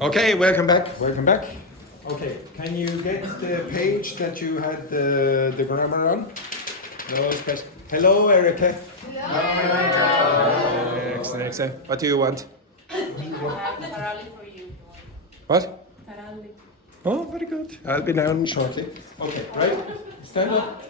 Okay, welcome back. Okay, can you get the page that you had the grammar on? Hello, Erica. Hello. Excellent. What do you want? Tarali for you. What? Tarali. Oh, very good. I'll be down shortly. Okay, right? Stand up.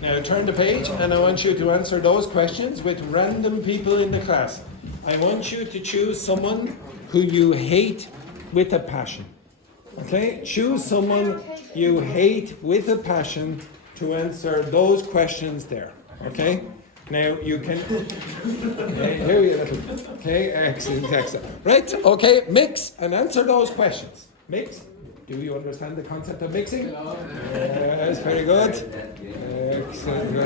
Now turn the page and I want you to answer those questions with random people in the class. I want you to choose someone who you hate with a passion. Okay? Choose someone you hate with a passion to answer those questions there. Okay? Now you can... Okay, here you go. Okay, excellent. Right, okay, mix and answer those questions. Mix. Do you understand the concept of mixing? Yes, very good. Excellent.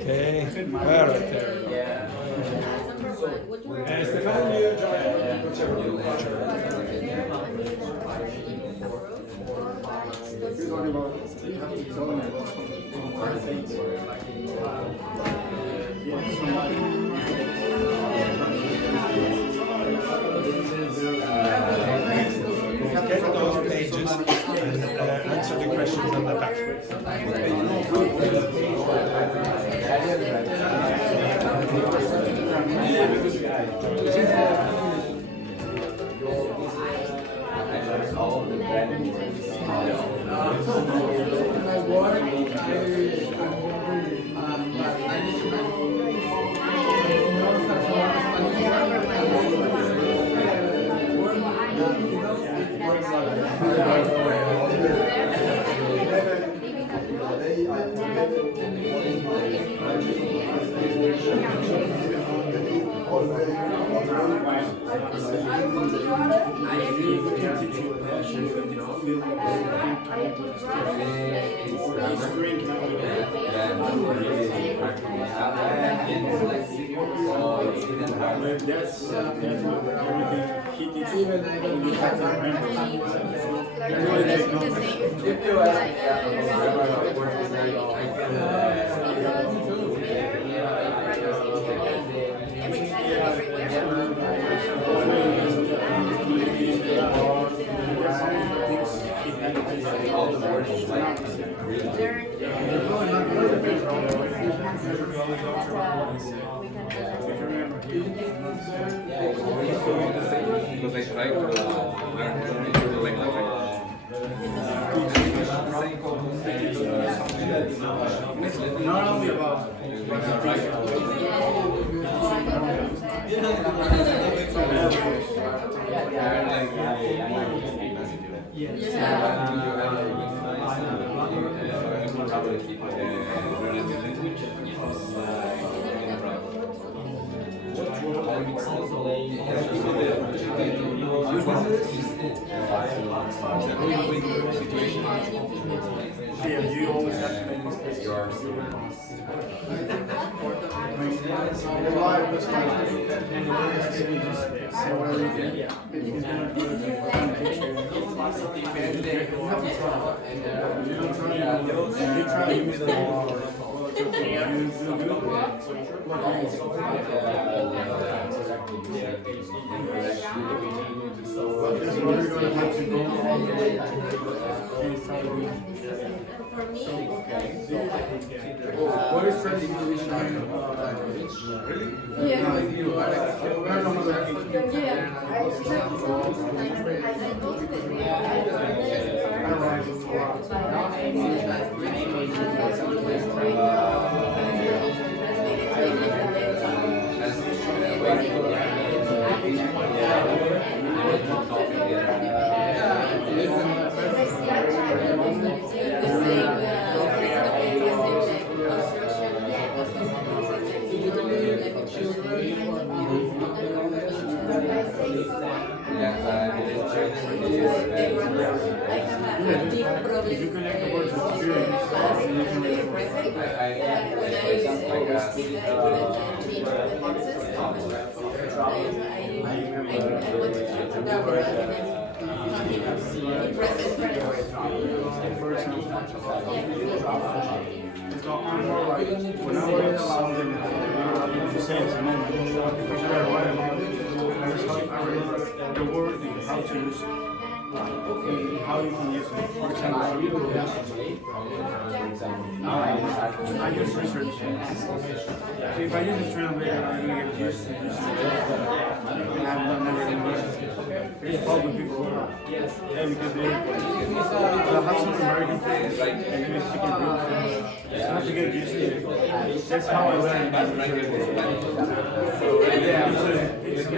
Okay, all right there. Stefan, you join whichever you want. Get those pages and answer the questions on the back. What is trending to be showing? how to use it. How you can use it. For example, I use research. So if I use a translator, I'm going to get used to it. I'm not never going to use it. It's probably people who are. Yeah, because they have some American things, and maybe speaking real things. So I have to get used to it. That's how I learn. So yeah, it's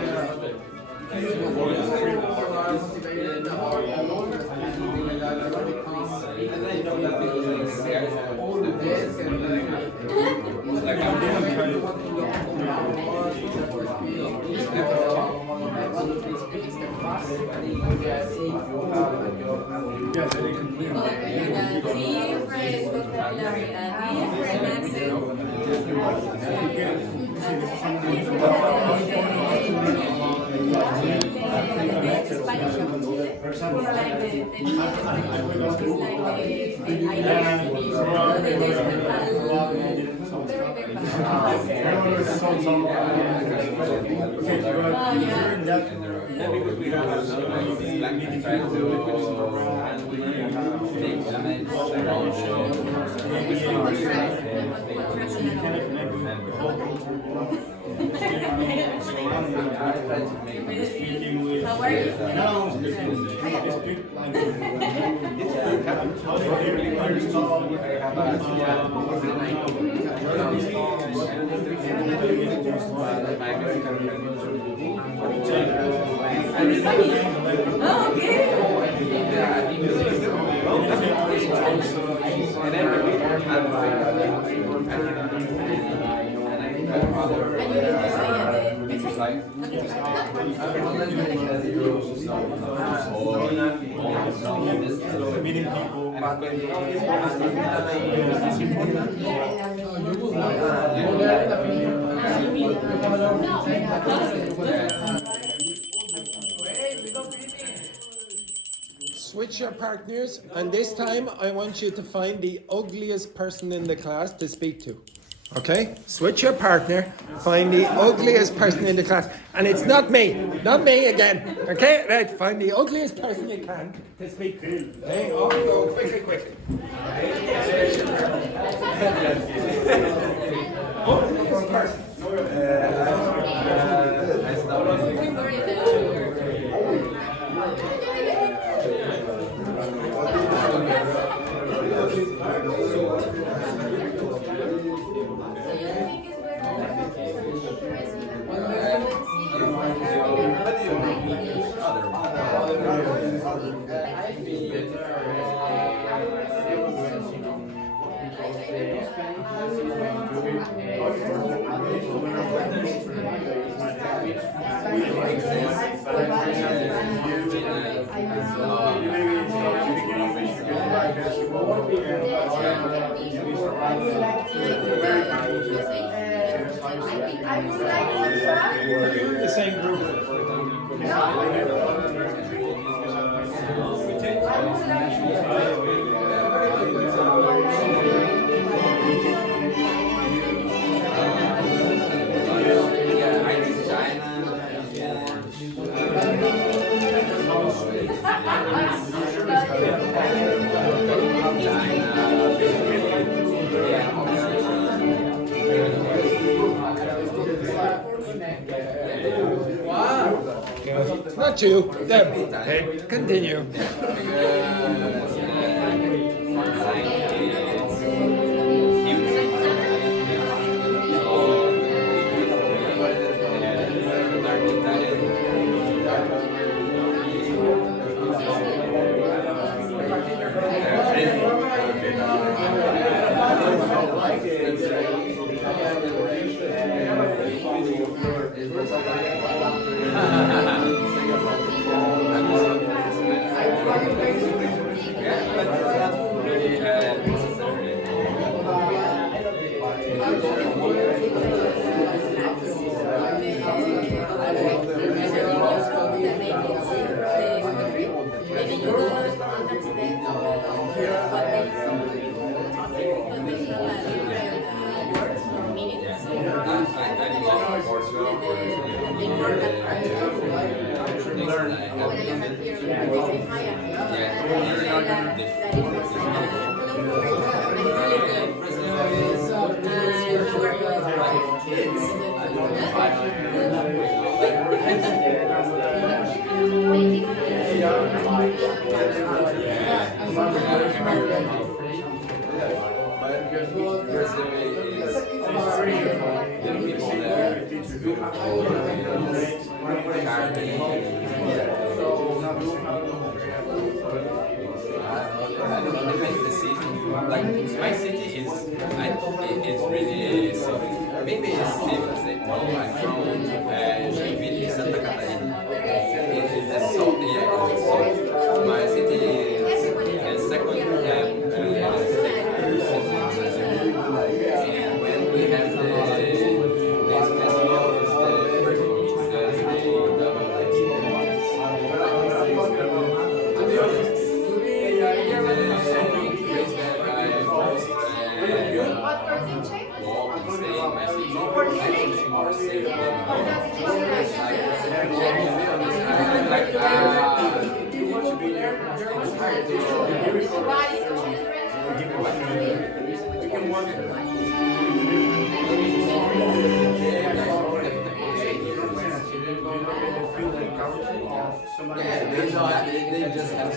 meeting people. Switch your partners, and this time I want you to find the ugliest person in the class to speak to. Okay? Switch your partner, find the ugliest person in the class. And it's not me again. Okay? Right, find the ugliest person you can to speak to. Okay, off you go, quickly. Oh, one person. The same group. Not you, them. Okay, continue. Like my city is, it's really safe. Maybe it's safe as they know. I'm from Joinville, Santa Catarina. It's the south, yeah, it's south. My city is second and when we have this festival, is the first week as the double they just have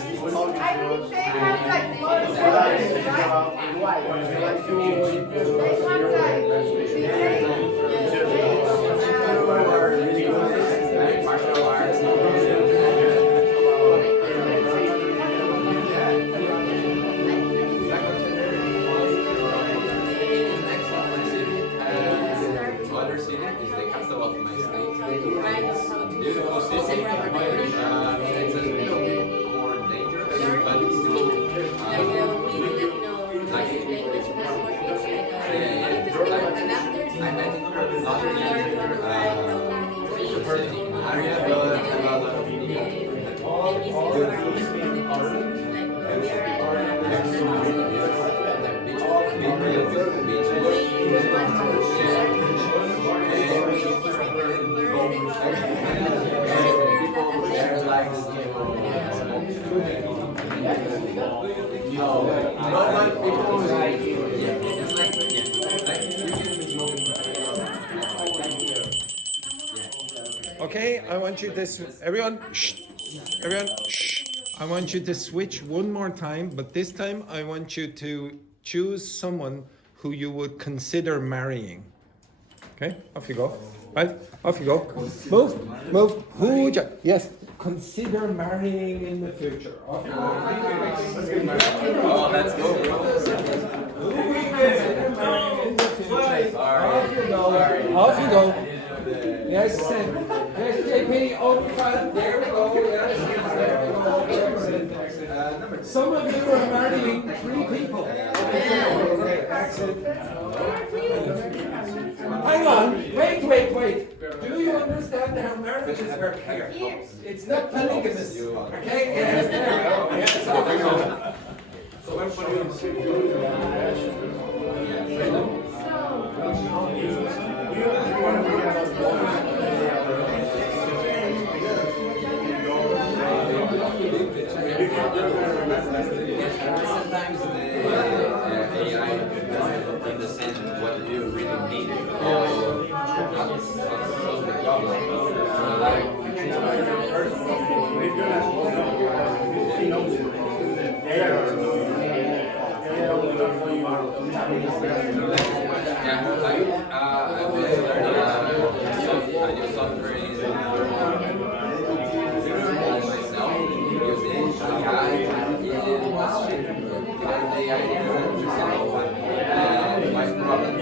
martial arts. Other city is the capital of my state. It's beautiful city. It's a little bit more dangerous, but it's still like I think not really area, but have a lot of people. Good food. Okay, I want you to, everyone, shh, everyone, shh. I want you to switch one more time, but this time I want you to choose someone who you would consider marrying. Okay, off you go. Right, off you go. Move, move. Who would you, yes, consider marrying in the future. Off you go. Oh, let's go, bro. Who would you consider marrying in the future? Off you go. Off you go. Yes, yes, JP, open front. There we go. Yes, there we go. Excellent. Some of you are marrying 3 people. Okay, excellent. Hang on. Wait. Do you understand how marriages work here? It's not polygamous. Okay? Yes, there we go. Yes, off we go. So when sometimes the AI doesn't understand what you really need or how to solve the problem. I was learning a new software in myself using AI in Masjid. The AI didn't understand my problem.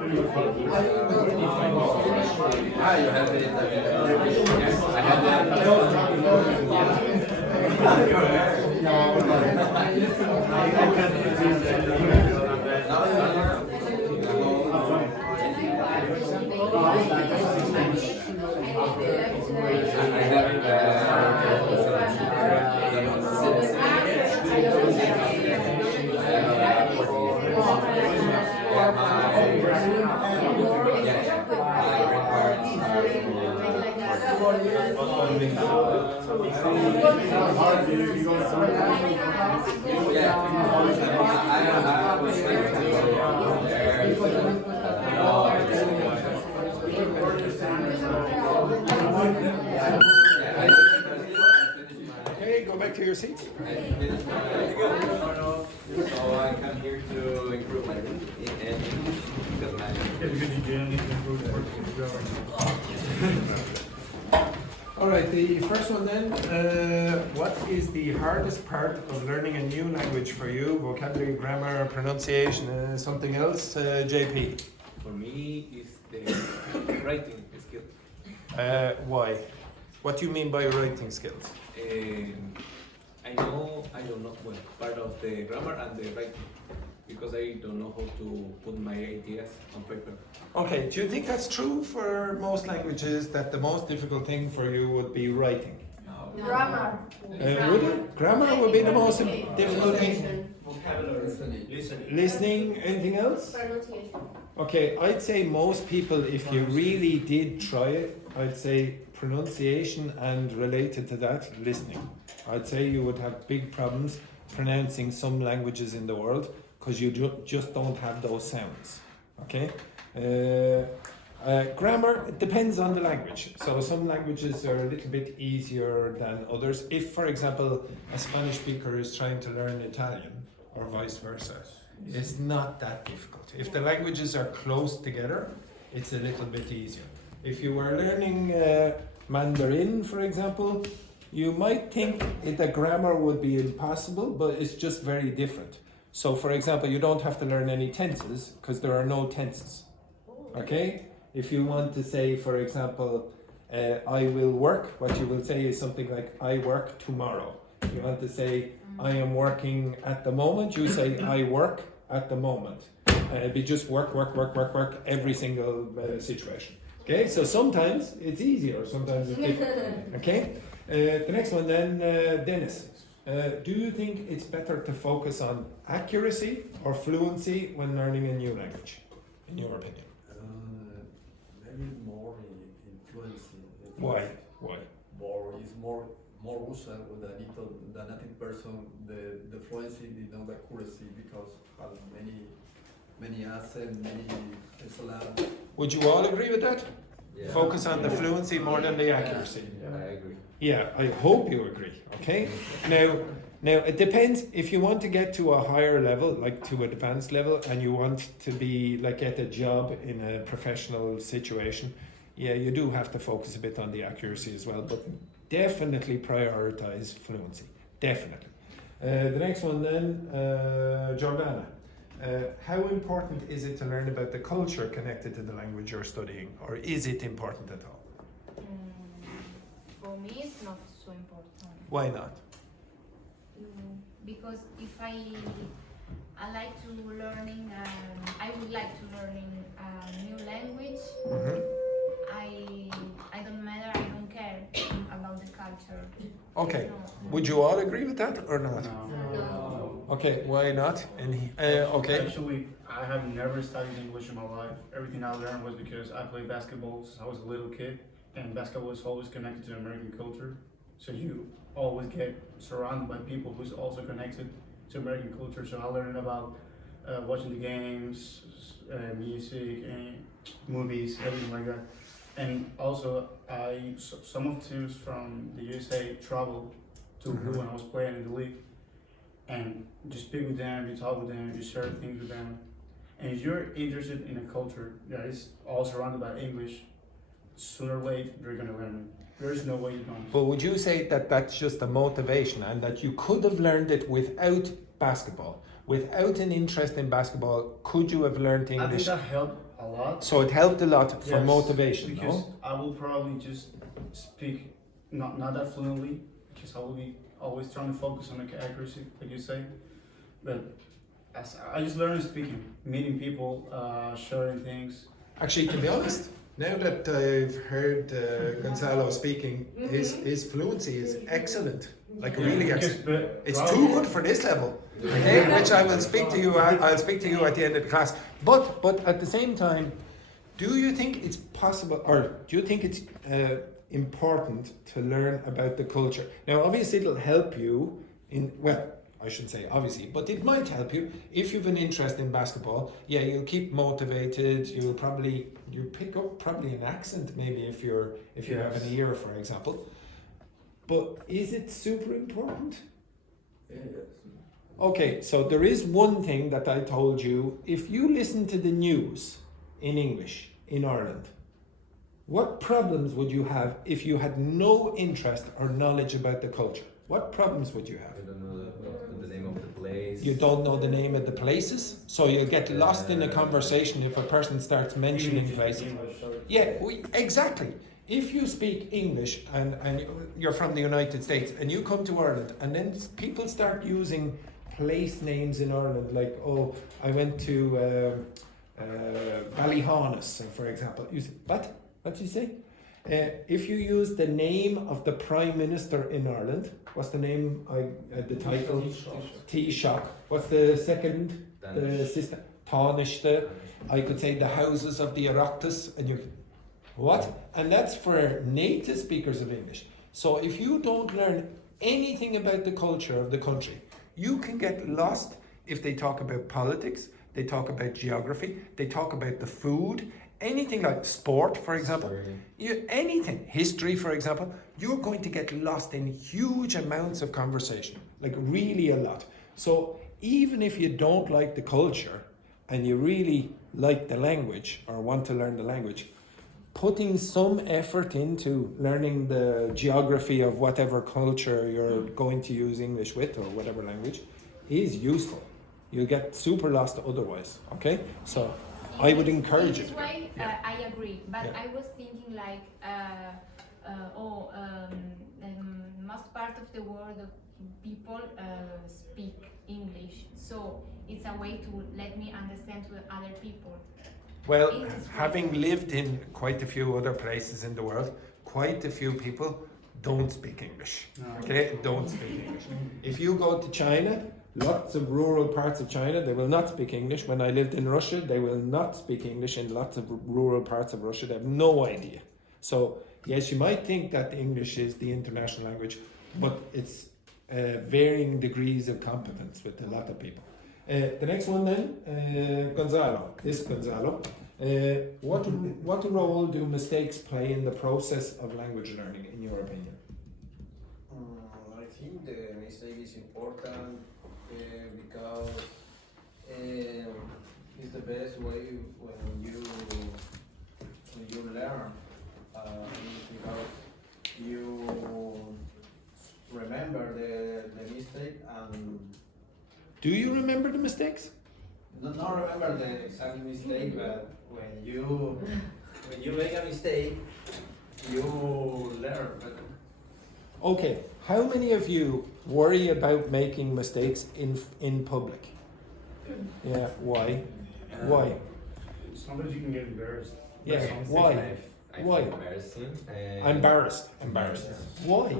Ah, you have it. Yes, I had Okay, go back to your seats. So I come here to improve my English because my Because you generally improve the All right, the first one then. What is the hardest part of learning a new language for you? Vocabulary, grammar, pronunciation, something else? JP. For me, it's the writing skill. Why? What do you mean by writing skills? I don't know well, part of the grammar and the writing because I don't know how to put my ideas on paper. Okay, do you think that's true for most languages, that the most difficult thing for you would be writing? Grammar. Would it? Grammar would be the most difficult thing? Listening, anything else? Pronunciation. Okay, I'd say most people, if you really did try it, I'd say pronunciation and related to that, listening. I'd say you would have big problems pronouncing some languages in the world because you just don't have those sounds. Okay? Grammar, it depends on the language. So some languages are a little bit easier than others. If, for example, a Spanish speaker is trying to learn Italian or vice versa, it's not that difficult. If the languages are close together, it's a little bit easier. If you were learning Mandarin, for example, you might think the grammar would be impossible, but it's just very different. So, for example, you don't have to learn any tenses because there are no tenses. Okay? If you want to say, for example, I will work, what you will say is something like, I work tomorrow. You want to say, I am working at the moment, you say, I work at the moment. It'd be just work, every single situation. Okay, so sometimes it's easier, sometimes it's difficult. Okay, the next one then, Dennis. Do you think it's better to focus on accuracy or fluency when learning a new language, in your opinion? Maybe more influencing. Why? Why? More usual with the native person. The fluency, the accuracy, because has many accents, many syllables. Would you all agree with that? Yeah. Focus on the fluency more than the accuracy. Yeah, I agree. Yeah, I hope you agree. Okay. Now it depends. If you want to get to a higher level, like to advanced level, and you want to be like get a job in a professional situation, yeah, you do have to focus a bit on the accuracy as well. But definitely prioritize fluency. Definitely. The next one then, Jordana. How important is it to learn about the culture connected to the language you're studying, or is it important at all? For me, it's not so important. Why not? Because if I like to learning, I would like to learning a new language. Mm-hmm. I don't matter. I don't care about the culture. Okay. No. Would you all agree with that or not? No. Okay. Why not? Okay. Actually, I have never studied English in my life. Everything I learned was because I played basketball since I was a little kid, and basketball is always connected to American culture. So you always get surrounded by people who's also connected to American culture. So I learned about watching the games, music, and movies, everything like that. And also, some of teams from the USA traveled to Peru when I was playing in the league. And you speak with them, you talk with them, you share things with them. And if you're interested in a culture that is all surrounded by English, sooner or later you're gonna learn it. There's no way you don't. But would you say that that's just a motivation and that you could have learned it without basketball? Without an interest in basketball, could you have learned I think English? that helped a lot. So it helped a lot for Yes, motivation, because no? I will probably just speak not that fluently, because I will be always trying to focus on the accuracy, like you say. But as I just learned speaking, meeting people, sharing things. Actually, to be honest, now that I've heard Gonzalo speaking, his fluency is excellent. Like really excellent. It's too good for this level. Okay, which I will speak to you. I'll speak to you at the end of the class. But at the same time, do you think it's possible, or do you think it's important to learn about the culture? Now, obviously, it'll help you in, well, I shouldn't say obviously, but it might help you if you've an interest in basketball. Yeah, you'll keep motivated. You pick up probably an accent maybe if you have an ear, for example. But is it super important? Yes. Okay, so there is one thing that I told you. If you listen to the news in English in Ireland, what problems would you have if you had no interest or knowledge about the culture? What problems would you have? I don't know the name of the place. You don't know the name of the places, so you'll get lost in a conversation if a person starts mentioning places. Yeah, exactly. If you speak English and you're from the United States and you come to Ireland and then people start using place names in Ireland, like, oh, I went to Ballyhaunis, for example. You say, what? What did you say? If you use the name of the Prime Minister in Ireland, what's the name, the title? Taoiseach. What's the second? The sister? Taoiseach. I could say the houses of the Oireachtas, and you, what? And that's for native speakers of English. So if you don't learn anything about the culture of the country, you can get lost if they talk about politics, they talk about geography, they talk about the food, anything like sport, for example, anything, history, for example, you're going to get lost in huge amounts of conversation, like really a lot. So even if you don't like the culture and you really like the language or want to learn the language, putting some effort into learning the geography of whatever culture you're going to use English with or whatever language is useful. You'll get super lost otherwise, okay? So I would encourage in it. this way, I agree, but Yeah. I was thinking like, most part of the world of people speak English, so it's a way to let me understand to other people. Well, In this way. having lived in quite a few other places in the world, quite a few people don't speak English. Okay, don't speak English. If you go to China, lots of rural parts of China, they will not speak English. When I lived in Russia, they will not speak English in lots of rural parts of Russia. They have no idea. So, yes, you might think that English is the international language, but it's varying degrees of competence with a lot of people. The next one then, Gonzalo. This Gonzalo. What role do mistakes play in the process of language learning, in your opinion? I think the mistake is important because it's the best way when you learn. Because you remember the mistake and Do you remember the mistakes? not remember the exact mistake, but when you make a mistake, you learn better. Okay, how many of you worry about making mistakes in public? Yeah, why? Why? Sometimes you can get embarrassed. Yeah, Sometimes why? I feel Why? embarrassing. Embarrassed. Yes. Why?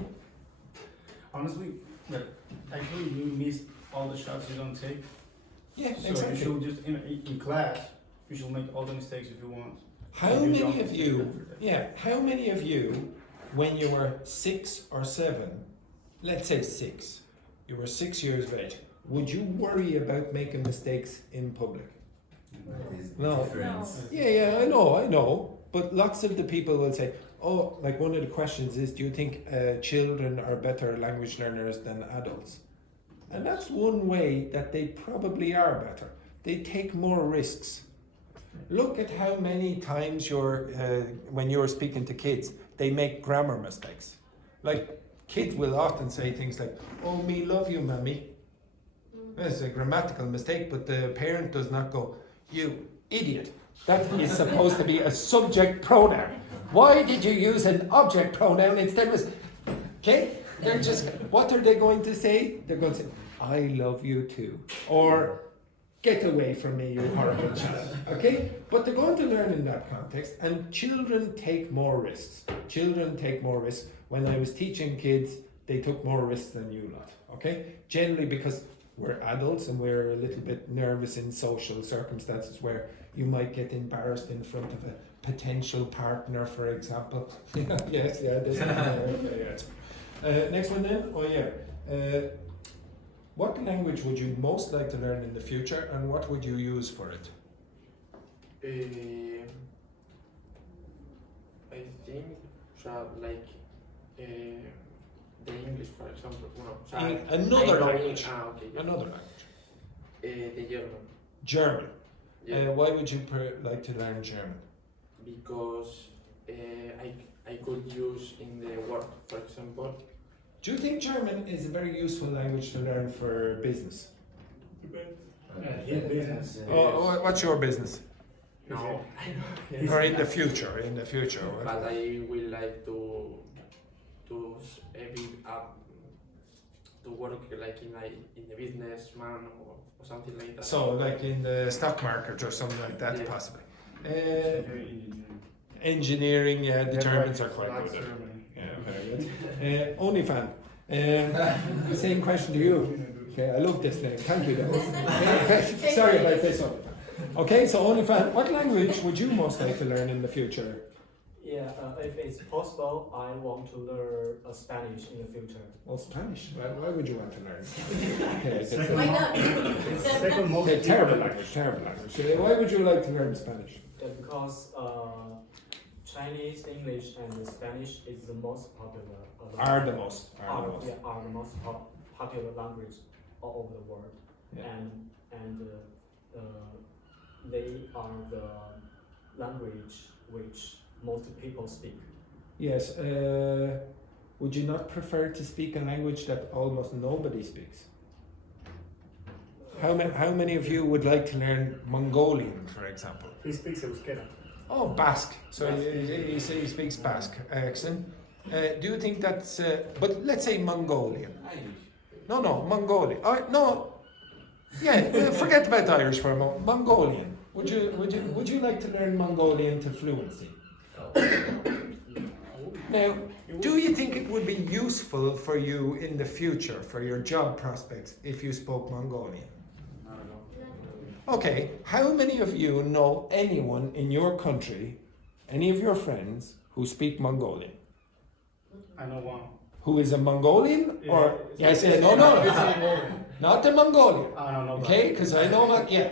Honestly, like, actually you missed all the shots you don't take. Yeah, So exactly. you should just, in class, you should make all the mistakes if you want. How So you many don't of mistake you, after that. yeah, how many of you, when you were 6 or 7, let's say 6, you were 6 years of age, would you worry about making mistakes in public? No. Yeah, I know. But lots of the people will say, oh, like one of the questions is, do you think children are better language learners than adults? And that's one way that they probably are better. They take more risks. Look at how many times when you're speaking to kids, they make grammar mistakes. Like, kids will often say things like, oh, me love you, mommy. That's a grammatical mistake, but the parent does not go, you idiot, That is supposed to be a subject pronoun. Why did you use an object pronoun instead of... Okay? They're just... What are they going to say? They're going to say, I love you too. Or, get away from me, you horrible child. Okay? But they're going to learn in that context, and children take more risks. Children take more risks. When I was teaching kids, they took more risks than you lot. Okay? Generally because we're adults and we're a little bit nervous in social circumstances where you might get embarrassed in front of a potential partner, for example. Yes, yeah, this next one then. Oh yeah. What language would you most like to learn in the future, and what would you use for it? I think like the English, for example. Another language. Okay. Another language. The German. German. Yeah. Why would you like to learn German? Because I could use in the work, for example. Do you think German is a very useful language to learn for business? Business. Oh, what's your business? No. Or in the future? But I will like to be to work like in a businessman or something like that. So, like in the stock market or something like that, Yeah. possibly. Engineering, yeah, the Germans are quite good at it. Yeah, very good. OnlyFan. Same question to you. Okay, I love this name. Thank you, guys. Sorry about this one. Okay, so OnlyFan, what language would you most like to learn in the future? Yeah, if it's possible, I want to learn Spanish in the future. Well, Spanish. Why would you want to learn? Okay, Why not? Second most okay, terrible language. Why would you like to learn Spanish? Because Chinese, English, and Spanish is the most popular. Are the most. Are the most popular language all over the world, Yeah. and they are the language which most people speak. Yes. Would you not prefer to speak a language that almost nobody speaks? How many of you would like to learn Mongolian, for example? He speaks Euskera. Oh, Basque. So he speaks Basque. Excellent. Do you think that's... but let's say Mongolian. No, Mongolian. No. Yeah, forget about Irish for a moment. Mongolian. Would you like to learn Mongolian to fluency? Now, do you think it would be useful for you in the future, for your job prospects, if you spoke Mongolian? Okay, how many of you know anyone in your country, any of your friends, who speak Mongolian? I know one. Who is a Mongolian? Yeah, Or yes, no, not the Mongolian. I don't know. Okay, because I know about, yeah.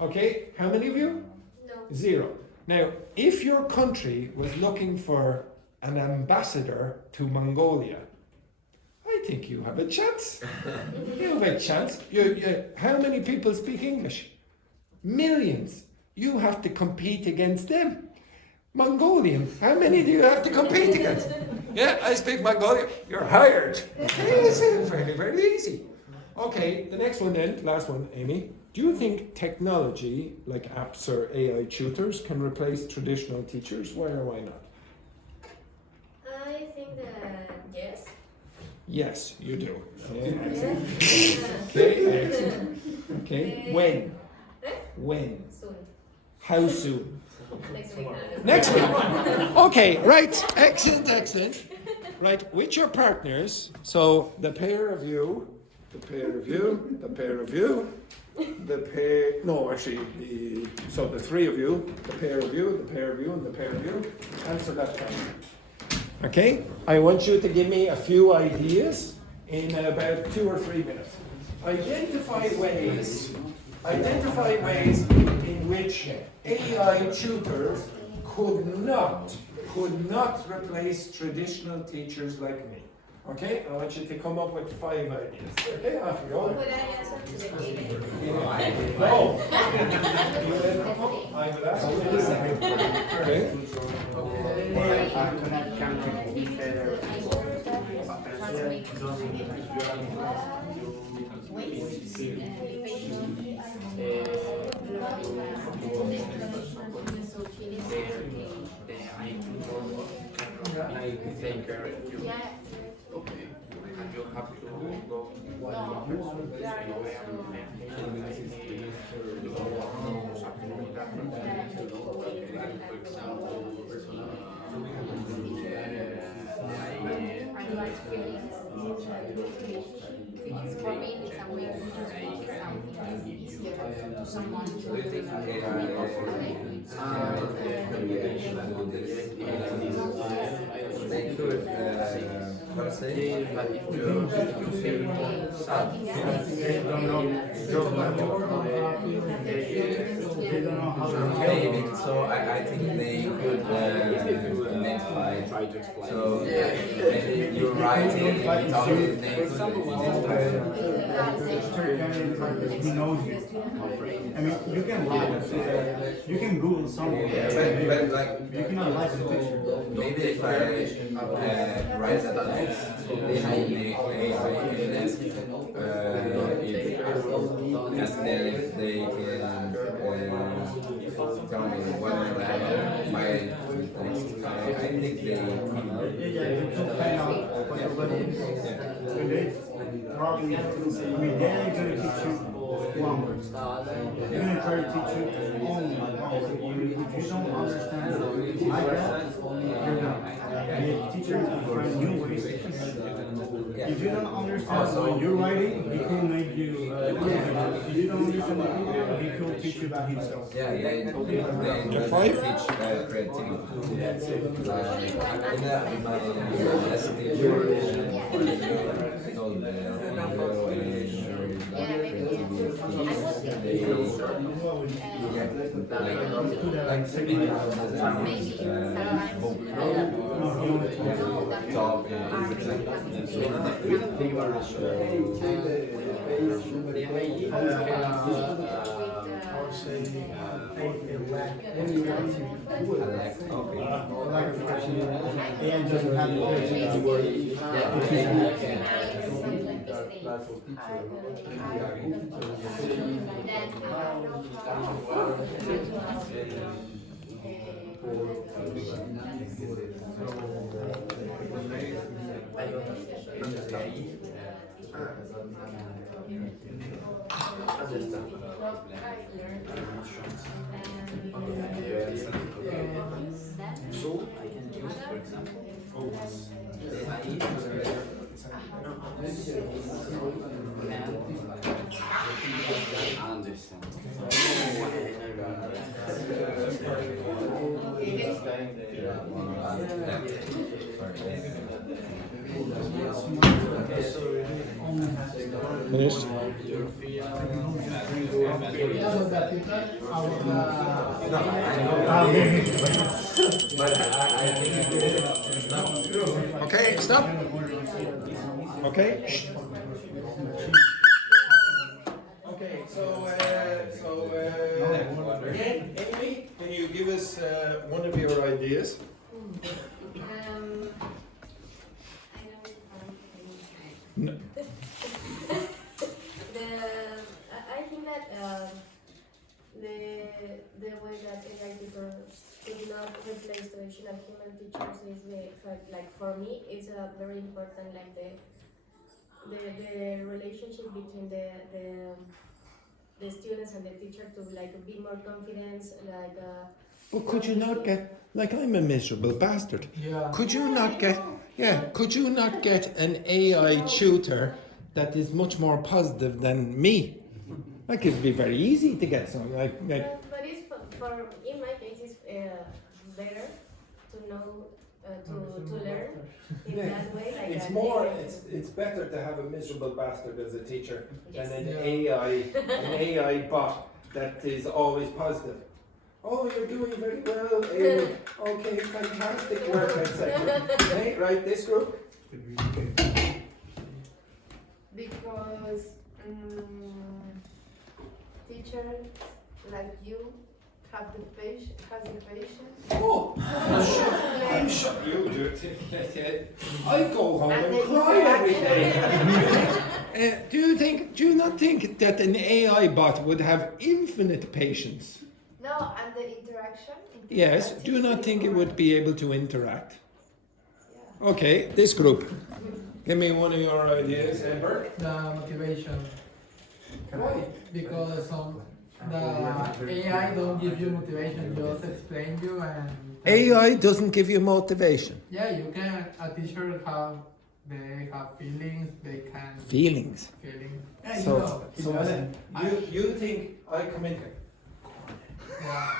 Okay, how many of you? No. 0. Now, if your country was looking for an ambassador to Mongolia, I think you have a chance. You have a chance. How many people speak English? Millions. You have to compete against them. Mongolian. How many do you have to compete against? Yeah, I speak Mongolian. You're hired. It's very, very easy. Okay, the next one then, last one, Amy. Do you think technology, like apps or AI tutors, can replace traditional teachers? Why or why not? I think that yes. Yes, you do. Yeah, Yeah. excellent. Okay, excellent. Okay, when? When? Soon. How soon? Next week. Next week. Okay, right. Excellent. Right, with your partners, so the pair of you, the pair of you, the pair of you, the pair, no, actually, so the three of you, the pair of you, the pair of you, and the pair of you, answer that question. Okay, I want you to give me a few ideas in about 2 or 3 minutes. Identify ways in which AI tutors could not replace traditional teachers like me. Okay, I want you to come up with 5 ideas. Okay, off you go. Could I answer to the email? No. You will come up. I will ask you in a second. Okay. Connect countries together. I take care of you. Yeah. Okay. And you have to go one person, say, I am something like that. For example, I like feelings. Feelings for me it's a way to express something easier to someone. They could, how to say, maybe, so I think they could identify, try to explain. so maybe you're writing, talking, they could identify. He knows you. I mean, you can lie. You can Google someone. But like, You cannot lie to the teacher. maybe if I write that text, then I can ask if they can tell me what my text. I think they You can find out what the level is. And they probably, I mean, they're going to teach you grammar. They're going to try to teach you only grammar. If you don't understand like that, you're not. And the teacher will find new ways to teach you. If you don't understand what you're writing, he could make you. If you don't understand what you're writing, he could teach you about himself. Yeah, they teach creativity. In my lesson teacher told me like speaking talk And doesn't have the creativity word. So I can use, for example, Finished? Okay, stop. Okay. Shh. Okay, so again, Amy, can you give us one of your ideas? No. I think that the way that AI tutors could not replace traditional human teachers is like for me it's very important, like the relationship between the students and the teacher to like be more confident, like. But could you not get, like I'm a miserable bastard. Yeah. Could you not get an AI tutor that is much more positive than me? Like it'd be very easy to get some. But it's for in my case, it's better to know to learn in that way. Like It's better to have a miserable bastard as a teacher Yes. than an AI bot that is always positive. Oh, you're doing very well, Amy. Okay, fantastic work, I'd say. Hey, right, this group? because teachers like you have the patience. Oh, I'm sure you do it. I go home and And then cry you every day. Do you not think that an AI bot would have infinite patience? No, and the interaction. Yes. Do you not think it would be able to interact? Yeah. Okay, this group. Give me one of your ideas, Bert. The motivation. Why? Because the AI don't give you motivation, just explain you and AI doesn't give you motivation. yeah, you can a teacher they have feelings, they can Feelings. yeah, So, you know, you think I come in here? yeah.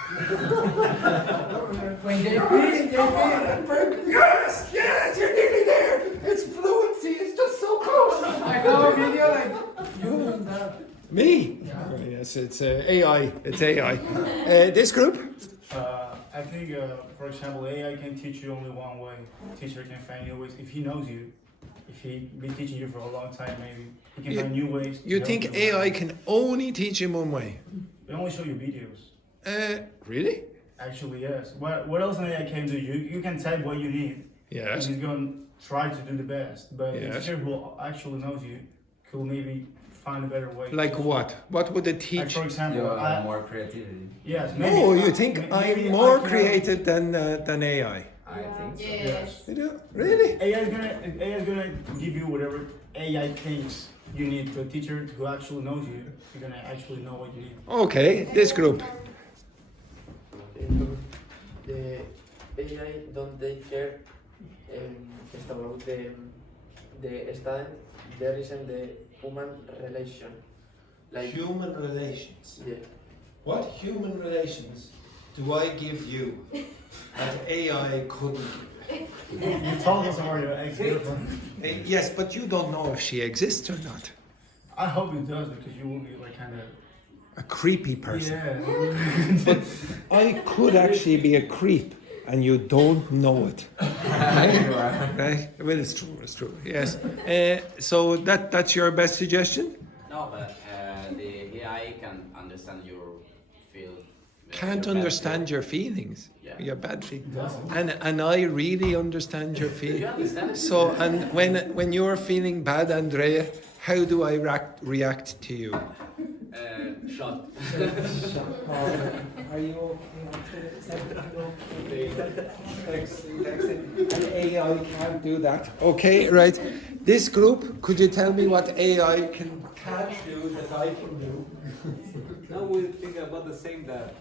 When they feel, Yes, you're nearly there. It's fluency. It's just so close. I have a video like you doing that. Me? Yeah. Oh, yes, it's AI. It's AI. This group? I think, for example, AI can teach you only one way. Teacher can find new ways. If he knows you, if he been teaching you for a long time, maybe he can find new ways. You think AI can only teach him one way? They only show you videos. Really? Actually, yes. What else an AI can do? You can type what you need. Yes. And he's going to try to do the best. But Yes. the teacher who actually knows you could maybe find a better way. Like what? What would it Like, teach? for example, You have more creativity. yes, maybe. Oh, you think maybe I'm more I can- creative than AI? I think so. Yes. You do? Really? AI is gonna give you whatever AI thinks you need. To a teacher who actually knows you, you're gonna actually know what you need. Okay, this group. The AI don't take care about the student. There isn't the human relation. Like Human relations. yeah. What human relations do I give you that AI couldn't? You told us about your ex-girlfriend. Yes, but you don't know if she exists or not. I hope it does because you will be like kind of. A creepy person. Yeah. But I could actually be a creep and you don't know it. Right? Well, it's true, yes. So that's your best suggestion? No, but the AI can understand your feel. Can't your bad understand feel. your feelings. Yeah. Your bad feelings. And I really understand your Do you feelings. understand? So, and when you're feeling bad, Andrea, how do I react to you? Shot. Are you okay? And AI can't do that. Okay, right. This group, could you tell me what AI can't do that I can do? Now we think about the same that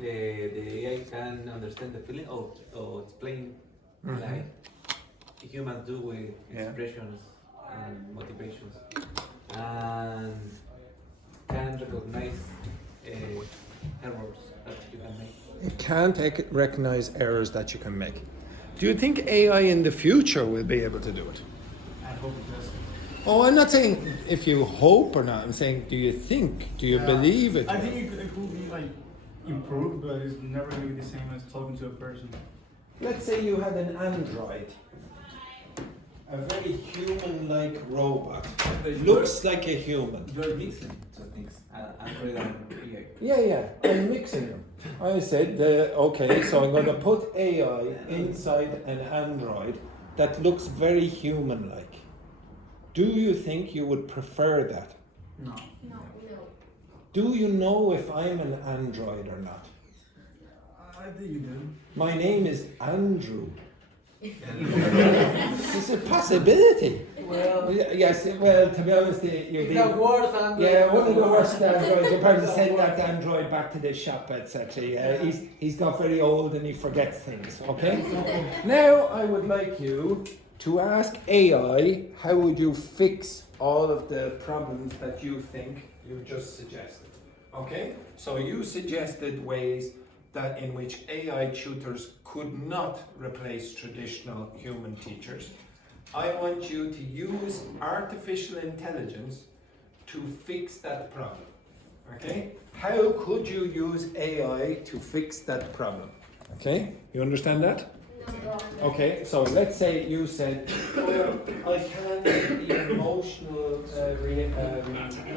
the AI can understand the feeling or explain like humans do with expressions and motivations, and can recognize errors that you can make. It can't recognize errors that you can make. Do you think AI in the future will be able to do it? I hope it does. Oh, I'm not saying if you hope or not. I'm saying, do you think? Do you believe it? I think it could be like improved, but it's never gonna be the same as talking to a person. Let's say you had an android, a very human-like robot. Looks like a human. You're mixing two things, Android and AI. Yeah, I'm mixing them. I said, okay, so I'm going to put AI inside an android that looks very human-like. Do you think you would prefer that? No. No. Do you know if I'm an android or not? I think you do. My name is Andrew. It's a possibility. Well, Yes, well, to be honest, you're it's the worst Android. yeah, one of the worst androids. You probably send that android back to the shop, etc. Yeah, he's got very old and he forgets things. Okay. Now I would like you to ask AI how would you fix all of the problems that you think you just suggested. Okay. So you suggested ways that in which AI tutors could not replace traditional human teachers. I want you to use artificial intelligence to fix that problem. Okay? How could you use AI to fix that problem? Okay? You understand that? No. Okay, so let's say you said, well, I can't get the emotional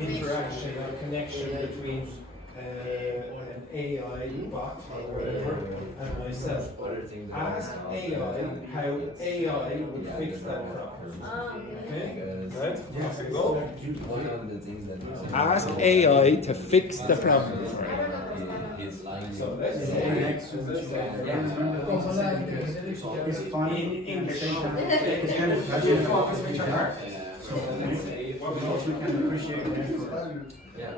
interaction or connection between an AI bot or whatever and myself. Ask AI how AI would fix that problem. Okay? Right? Yes, go. One of the things that Ask AI to fix the problem. is lying. So let's It's say next to what you remember things to say because it's funny and at the same time it's kind of passionate. So we also can appreciate the effort. Yeah,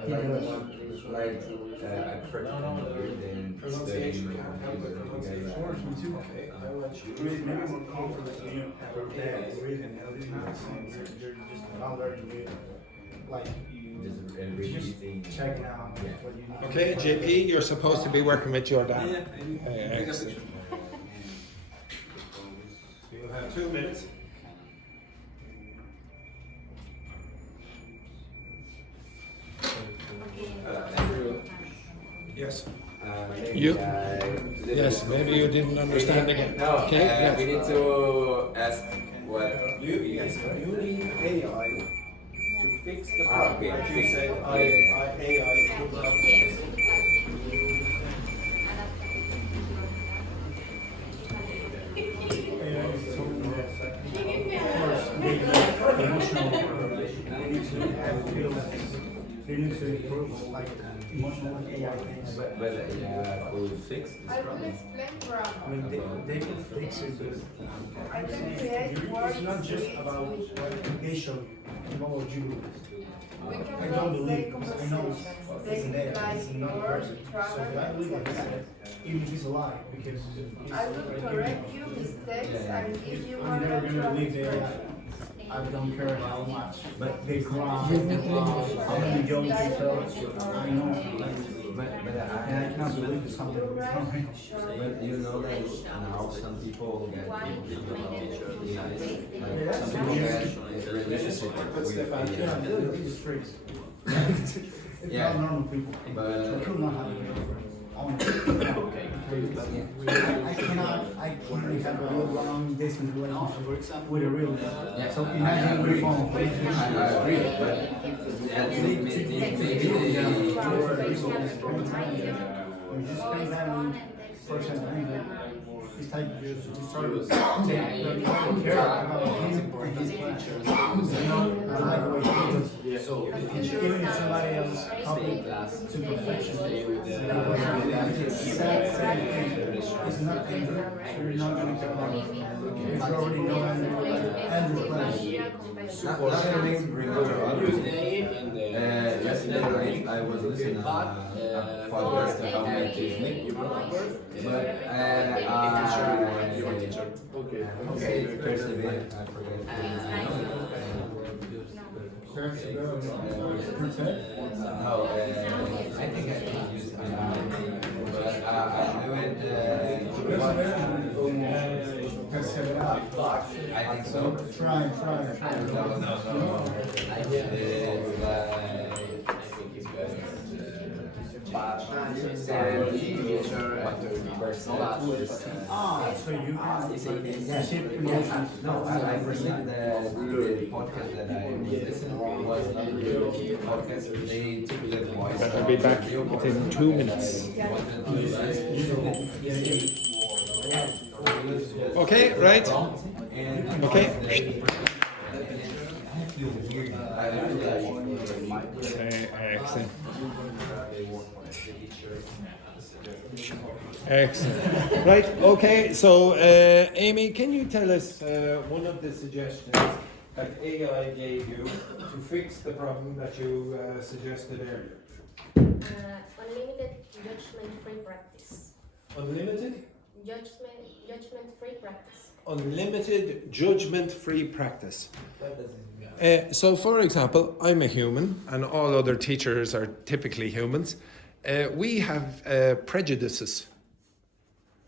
like I prefer to come here than studying my computer. okay, I want you. Maybe more confident in you have that reason you're just not learning new. Like just checking out what you need. Okay, JP, you're supposed to be working with Jordan. Excellent. You have 2 minutes. Yes. You? Yes, maybe you didn't understand again. No, okay. Yes. we need to ask what You need AI to fix the problem. okay. Like you said, AI could not fix it. They need to improve like emotional AI things. But could fix this problem. I mean, they can fix it, but it's not just about what they show you, what you. I don't believe because I know it's an AI, it's another person. So if I believe what he said, even if he's a lie, because I will correct you mistakes and if you I'm want never to gonna believe the AI. I don't care how much, but they cry. I'm gonna go to tell. I know. But And I cannot believe it's something that's not real. But you know that now some people get some people get relationship with Yeah, it's freaks. It's Yeah. not normal people. But- We could not have it. I can't have a long distance relationship with a real guy. So imagine with a phone. I agree, but maybe We just spend that on, for example, this type of years, we started taking care about him and his teachers. I like the way he does. Even if somebody else copied to perfection, it's it's not anger, so you're not going to get along. Because you already know and replace. not gonna remember others. Yesterday night I was listening to a podcast about autism, but Your teacher. Okay. there's a bit I forget. No, I think I can use it, but I do it. I think so. Try. So you ship emotions. No, I perceived that the podcast that I was listening to was not a real podcast. They took the voice. I'll be back within 2 minutes. Okay, right? Okay. Excellent. Excellent. Right, okay, so Amy, can you tell us one of the suggestions that AI gave you to fix the problem that you suggested earlier? Unlimited judgment-free practice. Unlimited? Judgment-free practice. Unlimited judgment-free practice. What does it mean? So, for example, I'm a human, and all other teachers are typically humans. We have prejudices.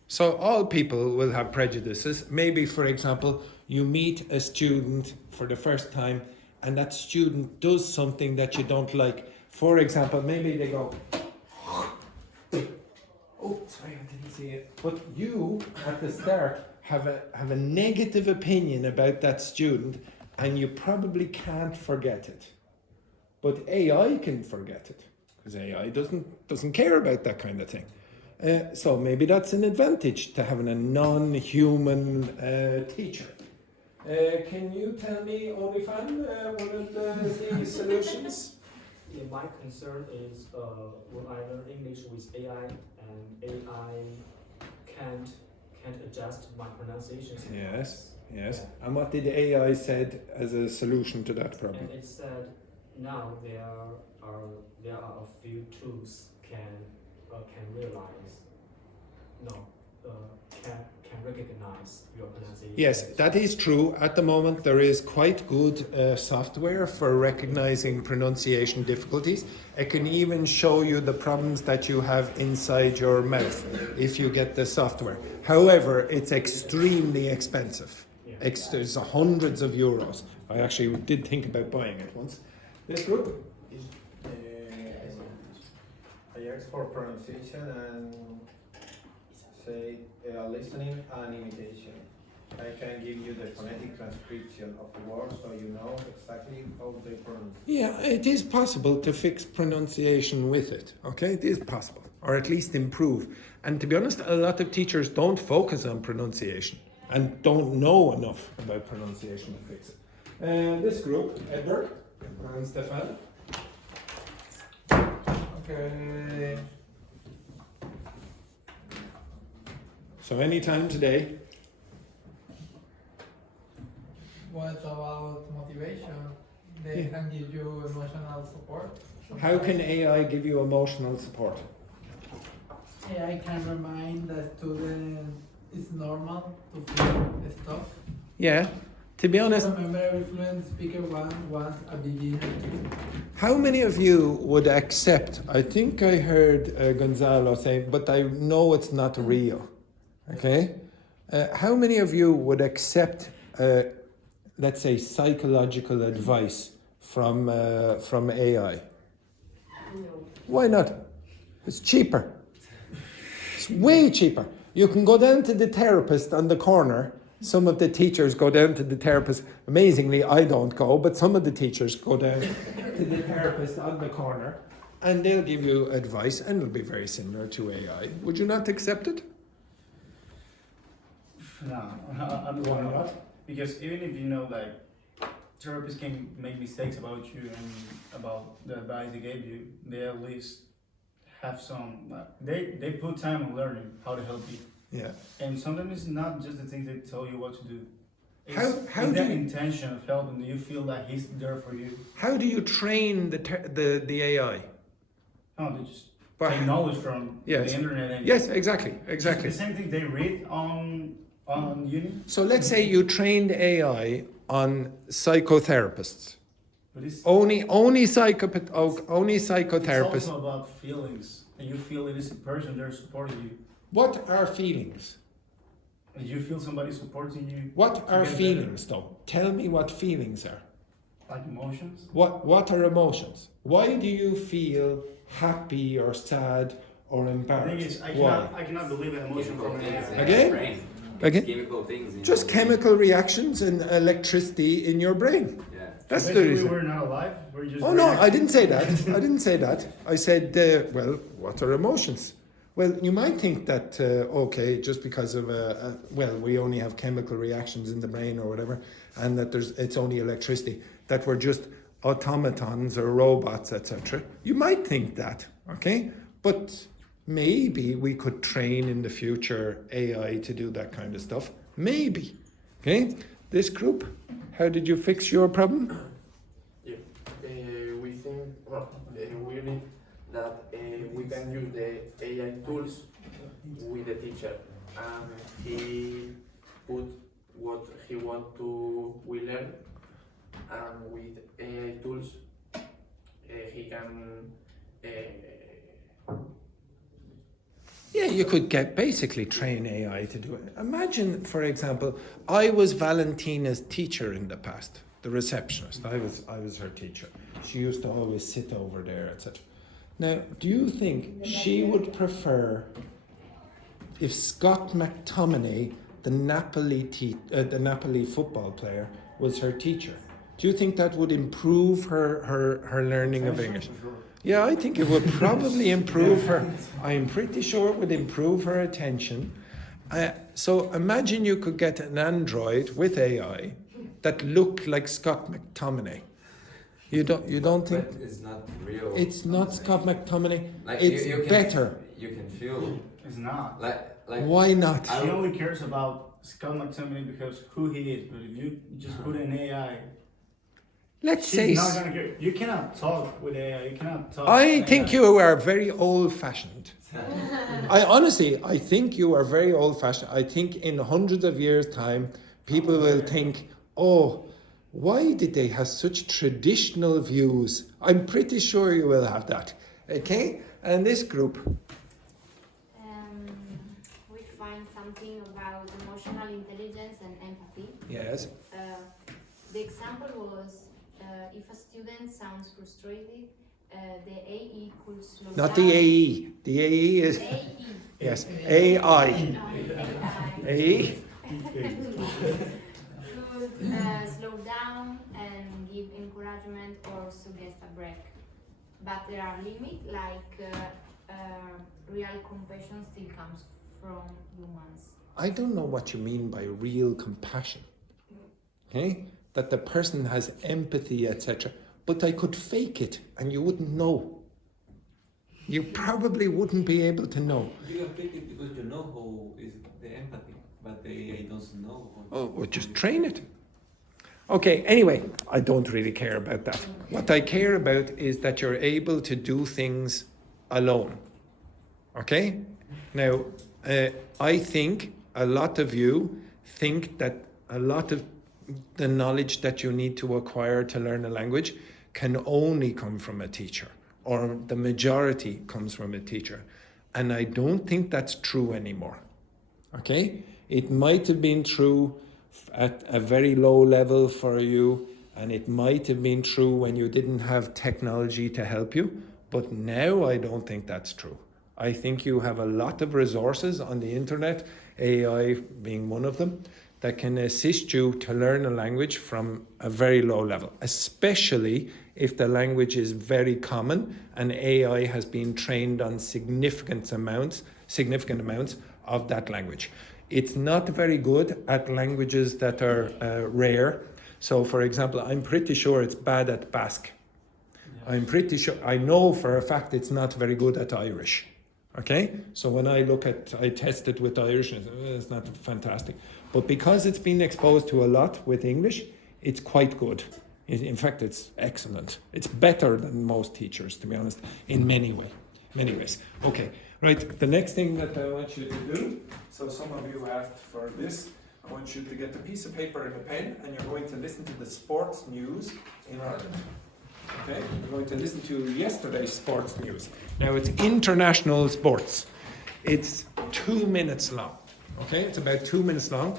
So, all people will have prejudices. Maybe, for example, you meet a student for the first time, and that student does something that you don't like. For example, maybe they go, oh, sorry, I didn't see it. But you, at the start, have a negative opinion about that student, and you probably can't forget it. But AI can forget it. because AI doesn't care about that kind of thing. So maybe that's an advantage to having a non-human teacher. Can you tell me, Yvonne, one of the solutions? Yeah, my concern is when I learn English with AI and AI can't adjust my pronunciation. Yes. And what did AI said as a solution to that problem? And it said now there are a few tools can realize can recognize your pronunciation. Yes, that is true. At the moment, there is quite good software for recognizing pronunciation difficulties. It can even show you the problems that you have inside your mouth if you get the software. However, it's extremely expensive. There's hundreds of euros. I actually did think about buying it once. This group? I asked for pronunciation and say listening and imitation. I can give you the phonetic transcription of the words so you know exactly how they pronounce. Yeah, it is possible to fix pronunciation with it, okay? It is possible, or at least improve. And to be honest, a lot of teachers don't focus on pronunciation and don't know enough about pronunciation to fix it. This group, Edward and Stefan. Okay. So anytime today. What about motivation? They can give you emotional support. How can AI give you emotional support? AI can remind the student it's normal to feel stuff. Yeah, to be honest. Remember, every fluent speaker wants a beginner too. How many of you would accept? I think I heard Gonzalo say, but I know it's not real. Okay, how many of you would accept, let's say, psychological advice from AI? No. Why not? It's cheaper. It's way cheaper. You can go down to the therapist on the corner. Some of the teachers go down to the therapist. Amazingly, I don't go, but some of the teachers go down to the therapist on the corner, and they'll give you advice, and it'll be very similar to AI. Would you not accept it? No, I'm Why not? Because even if you know, like, therapists can make mistakes about you and about the advice they gave you, they at least have some, they put time on learning how to help you. Yeah. And sometimes it's not just the things they tell you what to do. It's, How it's do the you, intention of helping. Do you feel that he's there for you? how do you train the AI? No, they just But- take knowledge from Yes. the internet. And Yes, exactly. It's the same thing they read on uni. So let's say you trained AI on psychotherapists. But it's Only psychotherapists. It's also about feelings, and you feel it is a person there supporting you. What are feelings? And you feel somebody supporting you. What to are get feelings though? Tell me what feelings are. better. Like emotions. What are emotions? Why do you feel happy or sad or The thing embarrassed? is, Why? I cannot believe an emotion from an Again? Again? Chemical things. in Just your brain. chemical reactions and electricity in your brain. Yeah. That's the Basically, reason. we're not alive. We're just. Oh no, I reacting. didn't say that. I didn't say that. I said, well, what are emotions? Well, you might think that, okay, just because of, well, we only have chemical reactions in the brain or whatever, and that it's only electricity, that we're just automatons or robots, etc. You might think that, okay? But maybe we could train in the future AI to do that kind of stuff. Maybe, okay? This group, how did you fix your problem? Yeah, we think, well, we need that we can use the AI tools with the teacher, and he put what he want to we learn, and with AI tools he can. Yeah, you could basically train AI to do it. Imagine, for example, I was Valentina's teacher in the past, the receptionist. I was her teacher. She used to always sit over there, etc. Now, do you think she would prefer if Scott McTominay, the Napoli football player, was her teacher? Do you think that would improve her learning of English? Yeah, I think it would probably improve her. I'm pretty sure it would improve her attention. So imagine you could get an android with AI that looked like Scott McTominay. You don't think? But it's not real. It's not Scott McTominay. Like it's you can better. You can feel. It's not. Like why not? She only cares about Scott McTominay because who he is. But if you just put in AI, let's she's say. not gonna get. You cannot talk with AI. You cannot talk. I with think AI. you are very old-fashioned. I think you are very old-fashioned. I think in hundreds of years' time, people will think, oh, why did they have such traditional views? I'm pretty sure you will have that. Okay? And this group. We find something about emotional intelligence and empathy. Yes. The example was if a student sounds frustrated, the AE could slow down. Not the AE. The AE is. AE. Yes. AI. AE. Could slow down and give encouragement or suggest a break. But there are limits, like real compassion still comes from humans. I don't know what you mean by real compassion. Okay? That the person has empathy, etc. But I could fake it and you wouldn't know. You probably wouldn't be able to know. You can fake it because you know how is the empathy, but the AI doesn't know. Oh, well, just train it. Okay, anyway, I don't really care about that. What I care about is that you're able to do things alone. Okay? Now, I think a lot of you think that a lot of the knowledge that you need to acquire to learn a language can only come from a teacher, or the majority comes from a teacher. And I don't think that's true anymore. Okay? It might have been true at a very low level for you, and it might have been true when you didn't have technology to help you, but now I don't think that's true. I think you have a lot of resources on the internet, AI being one of them, that can assist you to learn a language from a very low level, especially if the language is very common and AI has been trained on significant amounts of that language. It's not very good at languages that are rare. So, for example, I'm pretty sure it's bad at Basque. I'm pretty sure, I know for a fact it's not very good at Irish. Okay? So when I test it with Irish, and it's not fantastic. But because it's been exposed to a lot with English, it's quite good. In fact, it's excellent. It's better than most teachers, to be honest, in many ways. Okay, right. The next thing that I want you to do, so some of you asked for this, I want you to get a piece of paper and a pen, and you're going to listen to the sports news in Ireland. Okay, we're going to listen to yesterday's sports news. Now it's international sports. It's 2 minutes long. Okay, it's about 2 minutes long.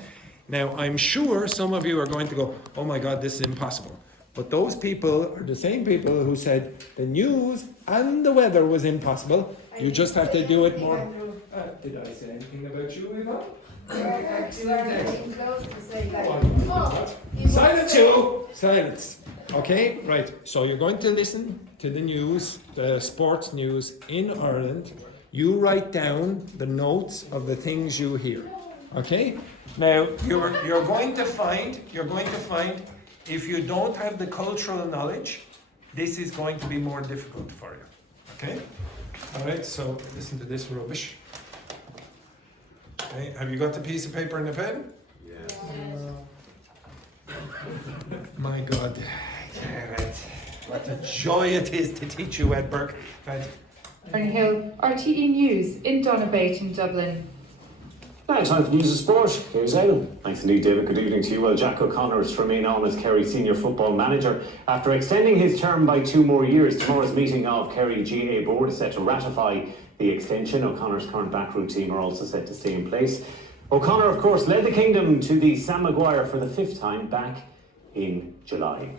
Now I'm sure some of you are going to go, oh my God, this is impossible. But those people are the same people who said the news and the weather was impossible. You just have to do it more. Did I say anything about you, Yvonne? Silence you! Silence. Okay, right. So you're going to listen to the news, the sports news in Ireland. You write down the notes of the things you hear. Okay? Now you're going to find if you don't have the cultural knowledge, this is going to be more difficult for you. Okay? All right, so listen to this rubbish. Okay, have you got the piece of paper and a pen? Yes. My God. Yeah, right. What a joy it is to teach you, Edberg. Right. Hill, RTE News in Dogme in Dublin. Now, time for news and sport. Here's Aidan. Thanks indeed, David. Good evening to you. Well, Jack O'Connor is to remain on as Kerry senior football manager after extending his term by 2 more years. Tomorrow's meeting of Kerry GA board is set to ratify the extension. O'Connor's current backroom team are also set to stay in place. O'Connor, of course, led the kingdom to the Sam Maguire for the 5th time back in July.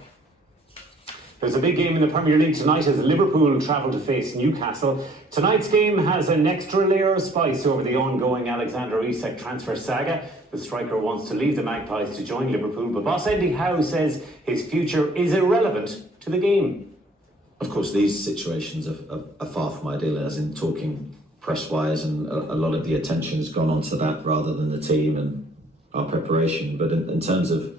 There's a big game in the Premier League tonight as Liverpool travel to face Newcastle. Tonight's game has an extra layer of spice over the ongoing Alexander Isak transfer saga. The striker wants to leave the Magpies to join Liverpool, but boss Eddie Howe says his future is irrelevant to the game. Of course, these situations are far from ideal, as in talking press-wise, and a lot of the attention has gone onto that rather than the team and our preparation. But in terms of,